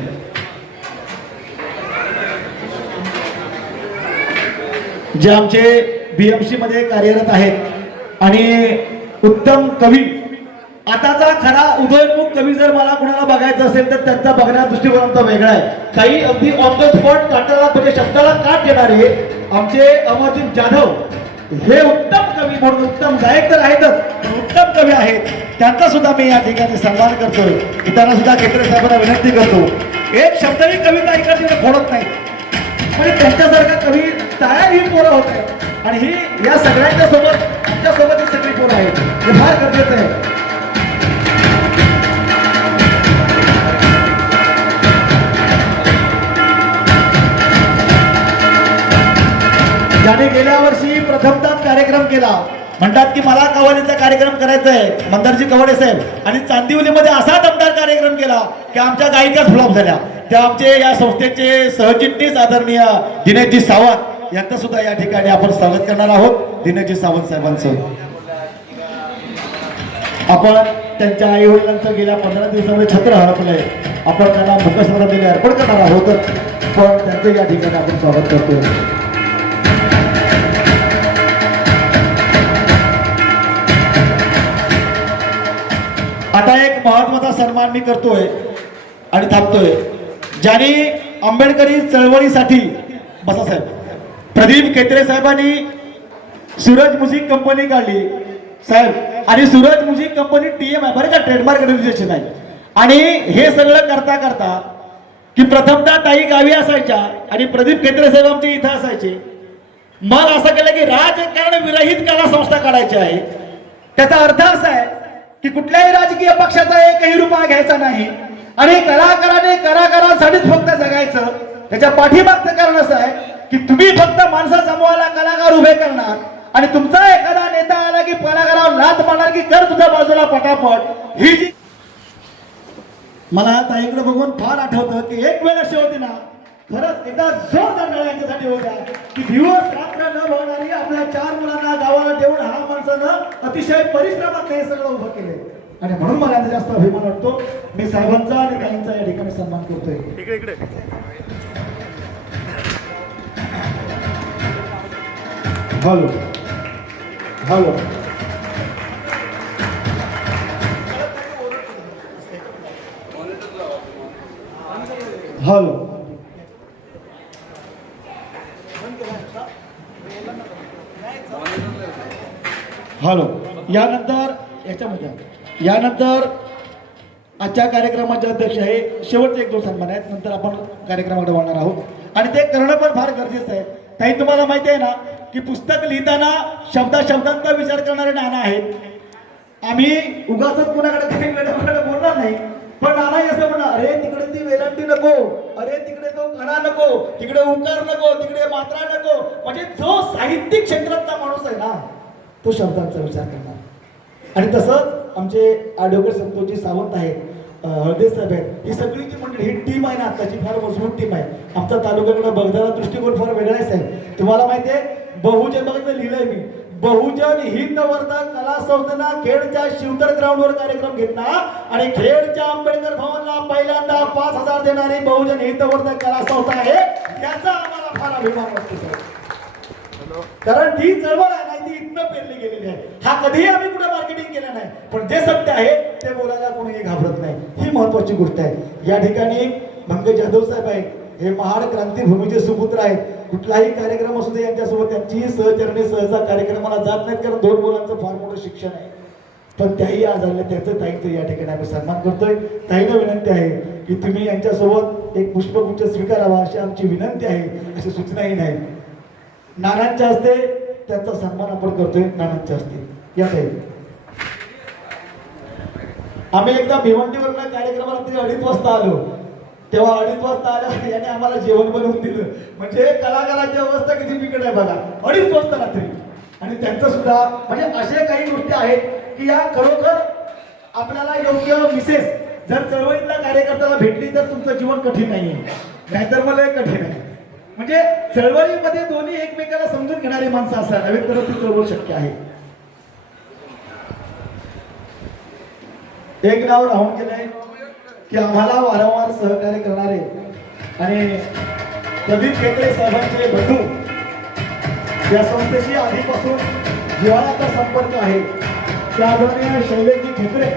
जे आमचे बीएमसी मध्ये कार्यरत आहेत आणि उत्तम कवी, आताचा खरा उदयोन्मुख कवी जर मला कोणाला बघायचं असेल तर त्यांचा बघण्याचा दृष्टिकोन आमचा वेगळा आहे. काही अगदी ऑन द स्पॉट काटाला म्हणजे शब्दाला काट देणारे आमचे अमरदीप जाधव हे उत्तम कवी म्हणून, उत्तम गायक तर आहेतच, उत्तम कवी आहेत. त्यांचा सुद्धा मी या ठिकाणी सन्मान करतोय. त्यांना सुद्धा केंद्रे साहेबांना विनंती करतो, एक शब्दही कविता ऐकत फोडत नाही म्हणजे त्यांच्यासारखा कवी टाळ्या ही पोरं होत आहेत आणि ही या सगळ्यांच्या सोबत आमच्या सोबत ही सगळी पोरं आहेत. हे फार गरजेचं आहे. ज्याने गेल्या वर्षी प्रथमतः कार्यक्रम केला, म्हणतात की मला कव्वालीचा कार्यक्रम करायचा आहे मंदारजी कवडे साहेब, आणि चांदिवलीमध्ये असा दमदार कार्यक्रम केला की आमच्या गायिकाच फ्लॉप झाल्या. त्या आमचे या संस्थेचे सहचिटणीस आदरणीय दिनेशजी सावंत यांचं सुद्धा या ठिकाणी आपण स्वागत करणार आहोत. दिनेशजी सावंत साहेबांचं आपण त्यांच्या आई वडिलांचं गेल्या 15 दिवसामध्ये छत्र हरपलंय, आपण त्यांना मुखश्रद्धांजली अर्पण करणार आहोत. पण त्यांचं या ठिकाणी आपण स्वागत करतो. आता एक महत्वाचा सन्मान मी करतोय आणि थांबतोय. ज्यांनी आंबेडकरी चळवळीसाठी बसा साहेब प्रदीप केंद्रे साहेबांनी सूरज म्युझिक कंपनी काढली साहेब, आणि सूरज म्युझिक कंपनी TM आहे बरं का, ट्रेडमार्क रजिस्ट्रेशन आहे. आणि हे सगळं करता करता की प्रथमतः ताई गावी असायच्या आणि प्रदीप केंद्रे साहेब आमचे इथं असायचे. मग असं केलं की राजकारण विरहित कला संस्था काढायची आहे. त्याचा अर्थ असा आहे की कुठल्याही राजकीय पक्षाचा 1ही रुपया घ्यायचा नाही आणि कलाकाराने कलाकारांसाठीच फक्त जगायचं. त्याच्या पाठीमागचं कारण असं आहे की तुम्ही फक्त माणसं समूहाला कलाकार उभे करणार आणि तुमचा एखादा नेता आला की कलाकारावर लात मारणार की कर तुझ्या बाजूला पटापट, ही जी मला ताईकडे बघून फार आठवतं की एक वेळ अशी होती ना, खरंच एकदा जोरदार टाळ्या यांच्यासाठी होत्या की दिवस रात्र न बघणारी आपल्या 4 मुलांना गावाला ठेवून हा माणसानं अतिशय परिश्रमात हे सगळं उभं केले आणि म्हणून मला याचा जास्त अभिमान वाटतो. मी साहेबांचा आणि ताईंचा या ठिकाणी सन्मान करतोय. इकडे इकडे हॅलो हॅलो हॅलो हॅलो यानंतर आजच्या कार्यक्रमाचे अध्यक्ष आहे. शेवटचे 1-2 सन्मान आहेत, नंतर आपण कार्यक्रमाकडे वळणार आहोत आणि ते करणं पण फार गरजेचं आहे. ताई तुम्हाला माहिती आहे ना की पुस्तक लिहिताना शब्दांचा विचार करणारे नाना आहेत. आम्ही उगाच कोणाकडे काही वेळाकडे बोलणार नाही, पण नाना असं म्हणणार, अरे तिकडे ती वेलांटी नको, अरे तिकडे तो कणा नको, तिकडे उकार नको, तिकडे मात्रा नको. म्हणजे जो साहित्यिक क्षेत्रातला माणूस आहे ना तो शब्दांचा विचार करणार. आणि तसंच आमचे ॲडव्होकेट संतोषजी सावंत आहेत, हळदे साहेब आहेत, ही सगळी जी मंडळी ही टीम आहे ना आत्ताची फार मजबूत टीम आहे. आमचा तालुक्याकडे बघताना दृष्टिकोन फार वेगळाच आहे. तुम्हाला माहिती आहे बहुजन बघितलं लिहिलंय मी, बहुजन हिंद वर्धक कला संस्थेना खेडच्या शिवतर ग्राउंडवर कार्यक्रम घेतला आणि खेडच्या आंबेडकर भवनला पहिल्यांदा 5,000 देणारी बहुजन हिंद वर्धक कला संस्था आहे. याचा आम्हाला फार अभिमान वाटतो सर, कारण ती चळवळ आहे ना ती इथनं पेरली गेलेली आहे. हा कधीही आम्ही कुठे मार्केटिंग केलं नाही, पण जे सत्य आहे ते बोलायला कोणीही घाबरत नाही, ही महत्वाची गोष्ट आहे. या ठिकाणी मंगेश जाधव साहेब आहेत, हे महाड क्रांतीभूमीचे सुपुत्र आहेत. कुठलाही कार्यक्रम असू दे यांच्यासोबत त्यांची सहचरणी सहसा कार्यक्रमाला जात नाहीत, कारण 2 मुलांचं फार मोठं शिक्षण आहे. पण त्याही आज आले, त्याचं ताईचं या ठिकाणी आम्ही सन्मान करतोय. ताईला विनंती आहे की तुम्ही यांच्यासोबत एक पुष्पगुच्छ स्वीकारावा अशी आमची विनंती आहे, अशी सूचनाही नाही. नानांच्या हस्ते त्यांचा सन्मान आपण करतोय. नानांच्या हस्ते या ताई. आम्ही एकदा भिवंडीवरनं कार्यक्रमाला 2:30 वाजता आलो, तेव्हा 2:30 वाजता आल्या याने आम्हाला जेवण बनवून दिलं. म्हणजे कलाकारांची अवस्था किती बिकट आहे बघा, 2:30 वाजता रात्री. आणि त्यांचं सुद्धा म्हणजे अशा काही गोष्टी आहेत की या खरोखर आपल्याला योग्य मिसेस जर चळवळीतल्या कार्यकर्त्याला भेटली तर तुमचं जीवन कठीण नाहीये, नाहीतर मला हे कठीण आहे. म्हणजे चळवळीमध्ये दोन्ही एकमेकाला समजून घेणारी माणसं असायला हवी, तर ती चळवळ शक्य आहे. एक नाव राहून गेलंय की आम्हाला वारंवार सहकार्य करणारे आणि प्रदीप खेकडे साहेबांचे बंधू, या संस्थेशी आधीपासून जिव्हाळ्याचा संपर्क आहे, त्याद्वारे शैलेशजी खेकडे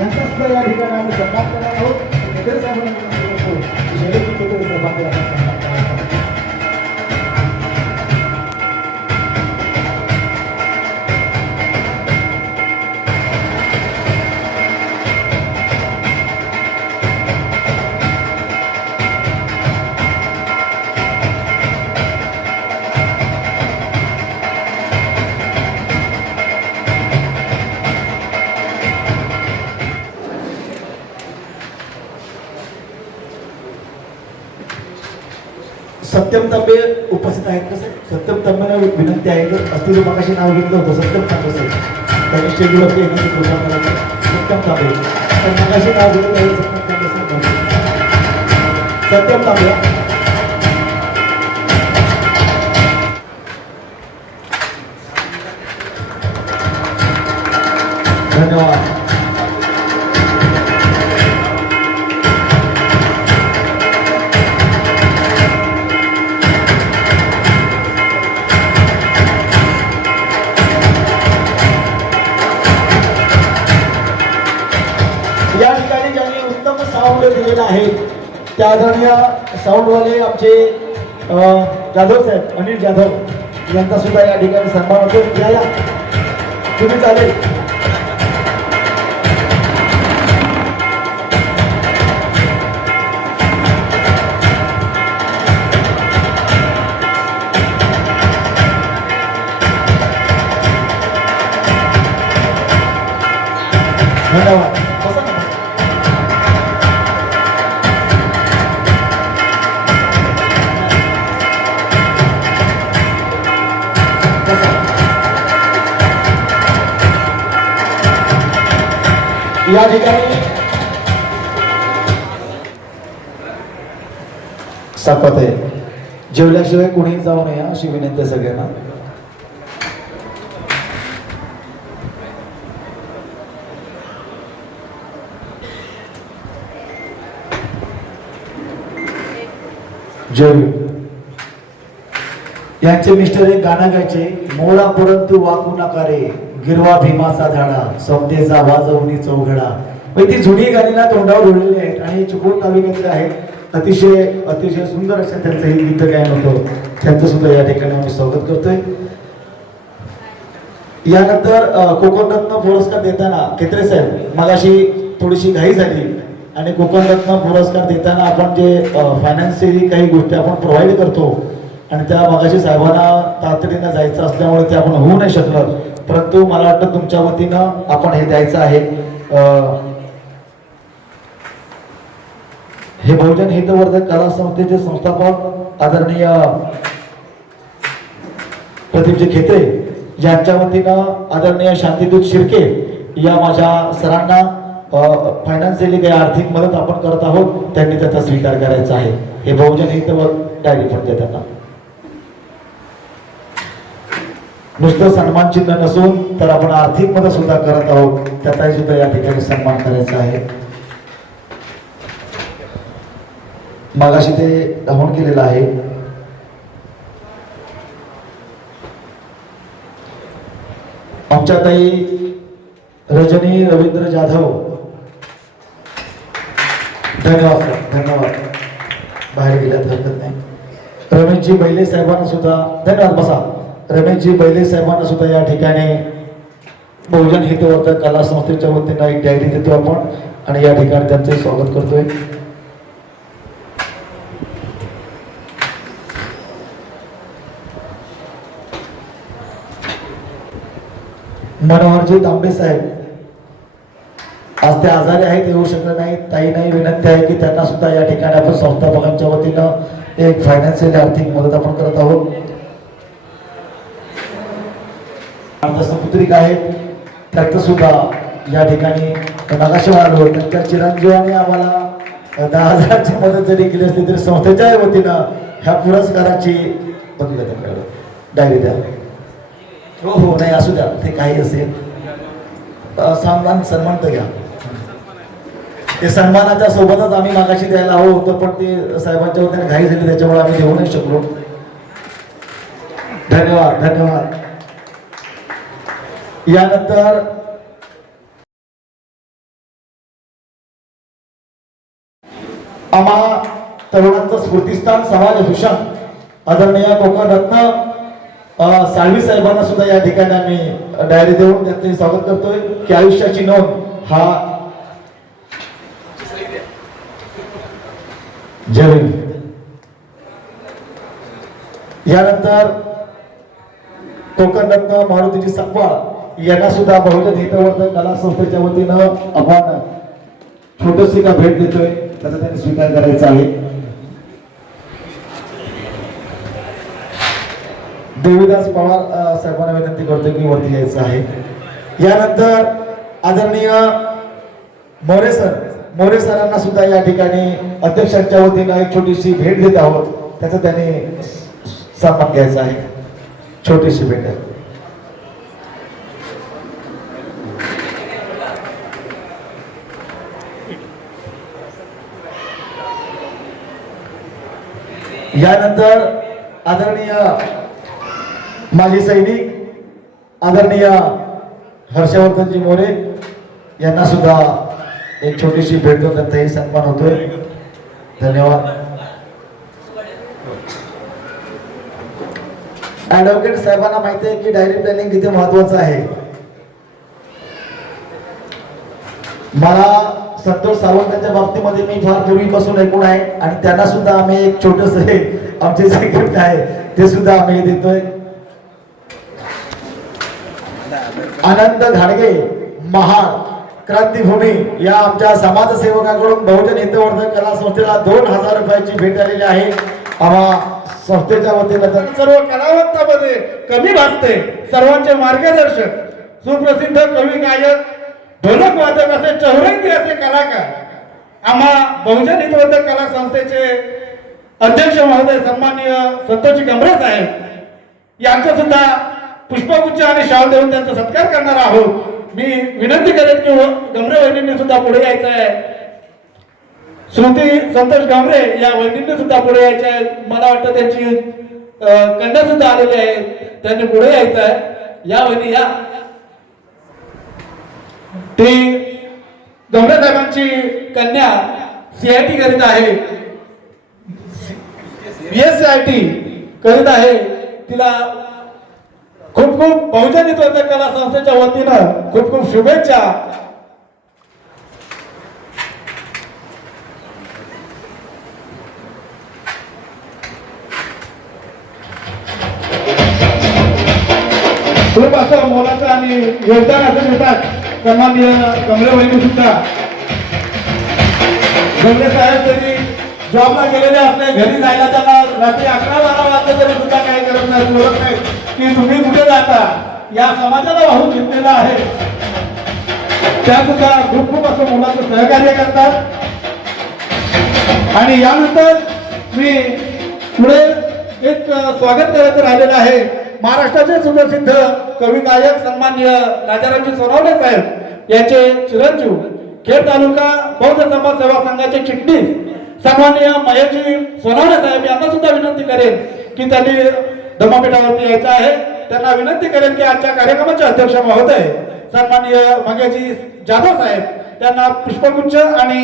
यांचा सुद्धा या ठिकाणी आम्ही सन्मान करणार आहोत. खेकडे साहेबांना शैलेशजी खेकडे साहेबांना सत्यम तांबे उपस्थित आहेत. कसं सत्यम तांबेला विनंती आहे, जर असतील मगाशी नाव घेतलं होतं सत्यम तांबे साहेब, त्यांनी शेड्यूलवरती येण्याची प्रोग्राम करायचं. सत्यम तांबे तर मगाशी नाव घेतलं आहे सत्यम तांबे साहेब. सत्यम तांबे धन्यवाद. या ठिकाणी ज्यांनी उत्तम साऊंड दिलेला आहे त्या आदरणीय साऊंडवाले आमचे जाधव साहेब, अनिल जाधव यांचा सुद्धा या ठिकाणी सन्मान होतो. या तुम्ही चालेल. धन्यवाद. या ठिकाणी सापत आहे, जेवल्याशिवाय कोणीही जाऊ नये अशी विनंती आहे सगळ्यांना. यांचे मिस्टर एक गाणं गायचे, मोळा परंतु वाकू नका रे, गिरवा भीमाचा धाडा, समतेचा वाजवणी चौघडा. ती जुनी गाणी ना तोंडावर उडलेली आहेत आणि चुकून नावे घेतले आहेत. अतिशय अतिशय सुंदर असं त्यांचं हे गीत गायन होतं, त्यांचं सुद्धा या ठिकाणी आम्ही स्वागत करतोय. यानंतर कोकणरत्न पुरस्कार देताना केत्रे साहेब, मगाशी थोडीशी घाई झाली आणि कोकणरत्न पुरस्कार देताना आपण जे फायनान्शियली काही गोष्टी आपण प्रोव्हाइड करतो आणि त्या मगाशी साहेबांना तातडीनं जायचं असल्यामुळे ते आपण होऊ नाही शकलं, परंतु मला वाटतं तुमच्या वतीनं आपण हे द्यायचं आहे. हे बहुजन हितवर्धक कला संस्थेचे संस्थापक आदरणीय प्रदीपजी खेत्रे यांच्या वतीनं आदरणीय शांतीदूत शिर्के या माझ्या सरांना फायनान्शियली काही आर्थिक मदत आपण करत आहोत, त्यांनी त्याचा स्वीकार करायचा आहे. हे बहुजन हितवर्धक डायरी फंड त्यांना नुसतं सन्मान चिन्ह नसून तर आपण आर्थिक मदत सुद्धा करत आहोत, त्याचाही सुद्धा या ठिकाणी सन्मान करायचा आहे. मगाशी ते डाऊन केलेलं आहे. आमच्या ताई रजनी रवींद्र जाधव, धन्यवाद धन्यवाद, बाहेर गेल्यात हरकत नाही. रमेशजी बैले साहेबांना सुद्धा धन्यवाद. बसा. रमेशजी बैले साहेबांना सुद्धा या ठिकाणी बहुजन हितवर्धक कला संस्थेच्या वतीनं एक डायरी देतो आपण आणि या ठिकाणी त्यांचे स्वागत करतोय. मनोहरजी तांबे साहेब आज ते आजारी आहेत, येऊ शकले नाही. ताईंनाही विनंती आहे की त्यांना सुद्धा या ठिकाणी आपण संस्थापकांच्या वतीनं एक फायनान्शियल आर्थिक मदत आपण करत आहोत. पुत्रिका आहेत त्याचं सुद्धा या ठिकाणी नकाशे आलो, त्यांच्या चिरंजीवाने आम्हाला 10,000ची मदत जरी केली असली तरी संस्थेच्या वतीनं ह्या पुरस्काराची डायरी द्या. हो हो, नाही असू द्या, ते काही असेल सन्मान तर घ्या. ते सन्मानाच्या सोबतच आम्ही मागाशी द्यायला हवं होतं, पण ते साहेबांच्या वतीने घाई झाली त्याच्यामुळे आम्ही देऊ नाही शकलो. धन्यवाद धन्यवाद. यानंतर आम्हा तरुणांचं स्फूर्तिस्थान समाजभूषण आदरणीय कोकणरत्न साळवी साहेबांना सुद्धा या ठिकाणी आम्ही डायरी देऊन त्यांचे स्वागत करतोय की आयुष्याची नोंद हा जय. यानंतर कोकणरत्न मारुतीजी सकपाळ यांना सुद्धा बहुजन हितवर्धक कला संस्थेच्या वतीनं आपण छोटीशी का भेट देतोय, त्याचा त्यांनी स्वीकार करायचा आहे. देवीदास पवार साहेबांना विनंती करतो की वरती यायचं आहे. यानंतर आदरणीय मोरे सरांना सुद्धा या ठिकाणी अध्यक्षांच्या वतीनं एक छोटीशी भेट देत आहोत, त्याचा त्यांनी सन्मान घ्यायचा आहे. छोटीशी भेट आहे. यानंतर आदरणीय माजी सैनिक आदरणीय हर्षवर्धनजी मोरे यांना सुद्धा एक छोटीशी भेट देऊन त्यांचाही सन्मान होतोय. धन्यवाद. ऍडव्होकेट साहेबांना माहिती आहे की डायरी प्लॅनिंग किती महत्वाचं आहे. मला संतोष सावंतांच्या बाबतीमध्ये मी फार पूर्वीपासून ऐकून आहे आणि त्यांना सुद्धा आम्ही एक छोटस आमचे जे गिफ्ट आहे ते सुद्धा आम्ही देतोय. आनंद घाडगे महाड क्रांतीभूमी या आमच्या समाजसेवकाकडून बहुजन हितवर्धक कला संस्थेला 2,000 रुपयाची भेट आलेली आहे. आम्हा संस्थेच्या वतीनं सर्व कलावंतांमध्ये कमी भासते. सर्वांचे मार्गदर्शक सुप्रसिद्ध कवी गायक ढोलक वादक असे चौरंगी असे कलाकार आम्हा बहुजन हितवर्धक कला संस्थेचे अध्यक्ष महोदय सन्माननीय संतोषजी गमरे साहेब यांचा सुद्धा पुष्पगुच्छ आणि शाल देऊन त्यांचा सत्कार करणार आहोत। मी विनंती करेन की गमरे वहिनींनी सुद्धा पुढे यायचं आहे। श्रुती संतोष गमरे या वहिनींनी सुद्धा पुढे यायचं आहे। मला वाटतं त्यांची कन्या सुद्धा आलेली आहे, त्यांनी पुढे यायचं आहे। या वहिनी या। ती गमरे साहेबांची कन्या CIT करीत आहे, BSCIT करीत आहे। तिला खूप खूप बहुजन हितवर्धक कला संस्थेच्या वतीनं खूप खूप शुभेच्छा। खूप असं मोलाचं आणि योगदान असं देतात सन्माननीय गमरे वहिनी सुद्धा। गमरे साहेब तरी जॉबला गेलेले असले, घरी जायला त्यांना रात्री 11-12 वाजता तरी सुद्धा काही करत नाही, बोलत नाही की तुम्ही कुठे जाता, या समाजाला वाहून घेतलेला आहे। त्या सुद्धा खूप खूप असं मोलाचं सहकार्य करतात। आणि यानंतर मी पुढे एक स्वागत करायचं राहिलेलं आहे महाराष्ट्राचे सुप्रसिद्ध कवी गायक सन्माननीय राजारामजी सोनवणे साहेब यांचे चिरंजीव, खेड तालुका बौद्ध समाज सेवा संघाचे चिटणीस सन्माननीय महेशजी सोनवणे साहेब यांना सुद्धा विनंती करेन की त्यांनी धम्मपीठावरती यायचं आहे। त्यांना विनंती करेन की आजच्या कार्यक्रमाचे अध्यक्ष महोदय सन्माननीय मंगेशजी जाधव साहेब त्यांना पुष्पगुच्छ आणि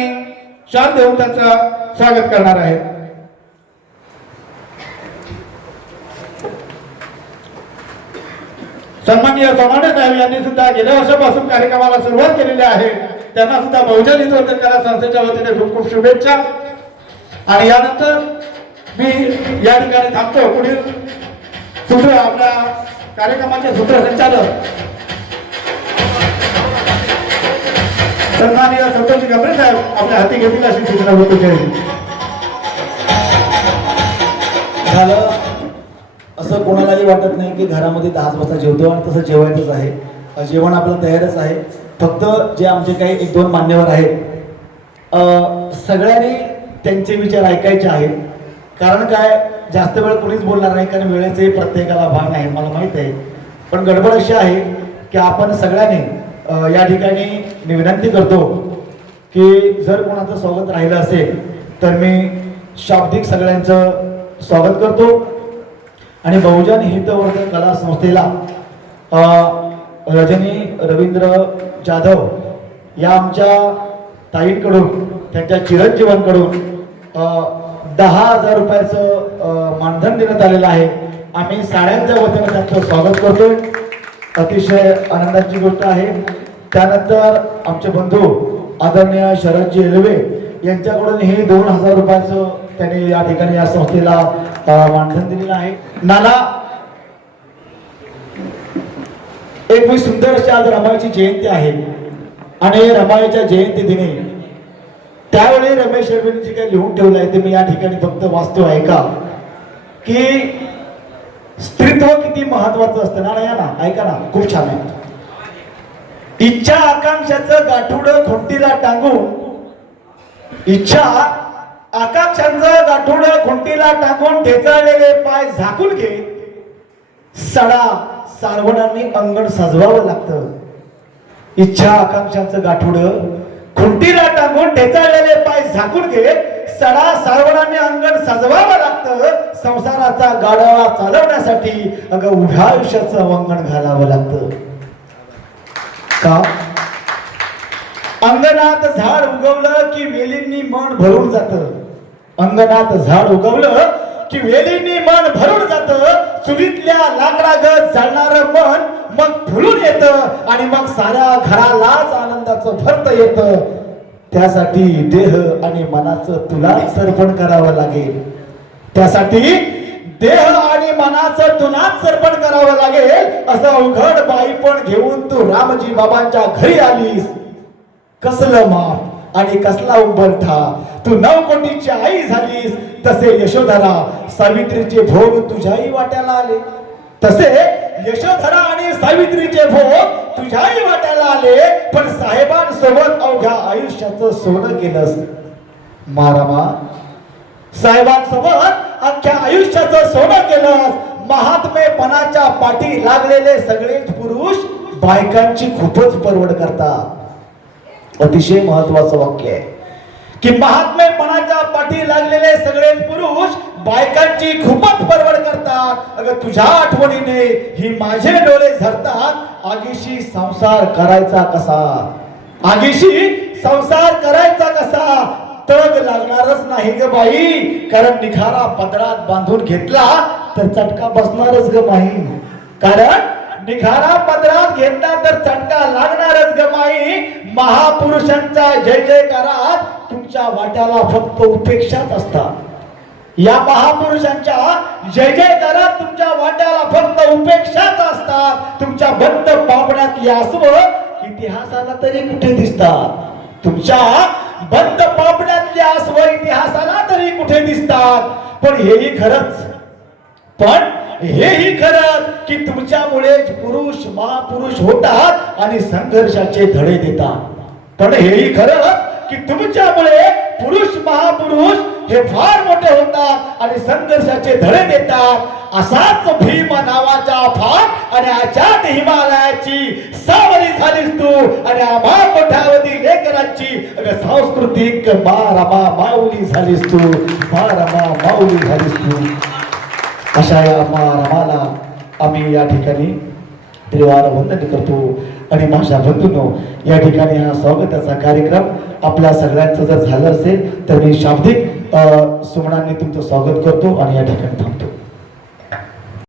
शाल देऊन त्यांचं स्वागत करणार आहे। सन्माननीय सोनवणे साहेब यांनी सुद्धा गेल्या वर्षापासून कार्यक्रमाला सुरुवात केलेली आहे, त्यांना सुद्धा बहुजन हितवर्धक कला संस्थेच्या वतीने खूप खूप शुभेच्छा। आणि यानंतर मी या ठिकाणी थांबतो। पुढील सूत्र आपल्या कार्यक्रमाचे सूत्रसंचालक सन्माननीय संतोषजी गमरे साहेब आपल्या हाती घेतील अशी सूचना होती। झालं असं कोणालाही वाटत नाही की घरामध्ये 10 वाजता जेवतो आणि तसं जेवायचंच आहे। जेवण आपलं तयारच आहे। फक्त जे आमचे काही 1-2 मान्यवर आहेत सगळ्यांनी त्यांचे विचार ऐकायचे आहेत। कारण काय, जास्त वेळ कोणीच बोलणार नाही, कारण वेळेचे प्रत्येकाला भान आहे, मला माहित आहे। पण गडबड अशी आहे की आपण सगळ्यांनी या ठिकाणी मी विनंती करतो की जर कोणाचं स्वागत राहिलं असेल तर मी शाब्दिक सगळ्यांचं स्वागत करतो। आणि बहुजन हितवर्धक कला संस्थेला रजनी रवींद्र जाधव या आमच्या ताईंकडून, त्यांच्या चिरंजीवांकडून 10,000 रुपयाचं मानधन देण्यात आलेलं आहे। आम्ही साड्यांच्या वतीने त्यांचं स्वागत करतोय, अतिशय आनंदाची गोष्ट आहे। त्यानंतर आमचे बंधू आदरणीय शरदजी एलवे यांच्याकडून हे 2,000 रुपयाचं त्यांनी या ठिकाणी या संस्थेला मानधन दिलेलं आहे। नाना एक मी सुंदर अशी आज रमाईची जयंती आहे आणि रमाईच्या जयंती दिनी त्यावेळी रमेश रेड्डींनी काही लिहून ठेवलं आहे ते मी या ठिकाणी फक्त वाचतो ऐका की स्त्रीत्व किती महत्वाचं असतं ना। या ना ऐका ना, खूप छान आहे। इच्छा आकांक्षाचं गाठोड खुंटीला टांगून, इच्छा आकांक्षांचं गाठोड खुंटीला टांगून ठेचाळलेले पाय झाकून घे, सडा सारवणांनी अंगण सजवावं लागतं। इच्छा आकांक्षांचं गाठोड खुंटीला टांगून ठेचाळलेले पाय झाकून घे, सडा सारवणांनी अंगण सजवावं लागतं। संसाराचा गाडा चालवण्यासाठी अगं उभ्या आयुष्याचं वंगण घालावं लागतं। का अंगणात झाड उगवलं की वेलींनी मन भरून जातं, अंगणात झाड उगवलं की वेलींनी मन भरून जातं। चुलीतल्या लाकडागत जळणारं मन मग फुलून येतं आणि मग साऱ्या घरालाच आनंदाचं भरत येतं। त्यासाठी देह आणि मनाचं तुलाच सर्पण करावं लागेल, त्यासाठी देह आणि मनाचं तुलाच सर्पण करावं लागेल। असं अवघड बाईपण घेऊन तू रामजी बाबांच्या घरी आलीस, कसलं माप आणि कसला उंबरठा, तू 9 कोटीची आई झालीस। तसे यशोधरा सावित्रीचे भोग तुझ्याही वाट्याला आले, तसे यशोधरा आणि सावित्रीचे भोग तुझ्याही वाट्याला आले, पण साहेबांसोबत अवघ्या आयुष्याचं सोनं केलंस मारामा. साहेबांसोबत अख्ख्या आयुष्याचं सोनं केलंस. महात्मेपणाच्या पाठी लागलेले सगळेच पुरुष बायकांची खूपच परवड करतात. अतिशय महत्वाचं वाक्य आहे की महात्मेपणाच्या पाठी लागलेले सगळेच पुरुष बायकांची खूपच परवड करतात. अगं तुझ्या आठवणीने ही माझे डोळे झरतात. आगीशी संसार करायचा कसा, आगीशी संसार करायचा कसा. तग लागणारच नाही ग बाई, कारण निखारा पदरात बांधून घेतला तर चटका बसणारच ग माई. कारण निखारा पदरात घेतला तर चटका लागणारच ग माई. महापुरुषांचा जय जयकारात तुमच्या वाट्याला फक्त उपेक्षाच असतात. या महापुरुषांच्या जय जयकारात तुमच्या वाट्याला फक्त उपेक्षाच असतात. तुमच्या बंद पापण्यातली आसवं इतिहासाला तरी कुठे दिसतात. तुमच्या बंद पापण्यातली आसवं इतिहासाला तरी कुठे दिसतात. पण हेही खरंच की तुमच्यामुळे पुरुष महापुरुष होतात आणि संघर्षाचे धडे देतात. पण हेही खरंच की तुमच्यामुळे पुरुष महापुरुष हे फार मोठे होतात आणि संघर्षाचे धडे देतात. असाच भीम नावाच्या फाट आणि आचात हिमालयाची सावरी झालीस तू आणि आम्हा कोठावधी लेकरांची सांस्कृतिक बारमा माऊली झालीस तू, बारमा माऊली झालीस तू. अशा या रमाला आम्ही या ठिकाणी देवाला वंदन करतो. आणि माझ्या बंधूंनो, या ठिकाणी हा स्वागताचा कार्यक्रम आपल्या सगळ्यांचं जर झालं असेल तर मी शाब्दिक सुमनांनी तुमचं स्वागत करतो आणि या ठिकाणी थांबतो.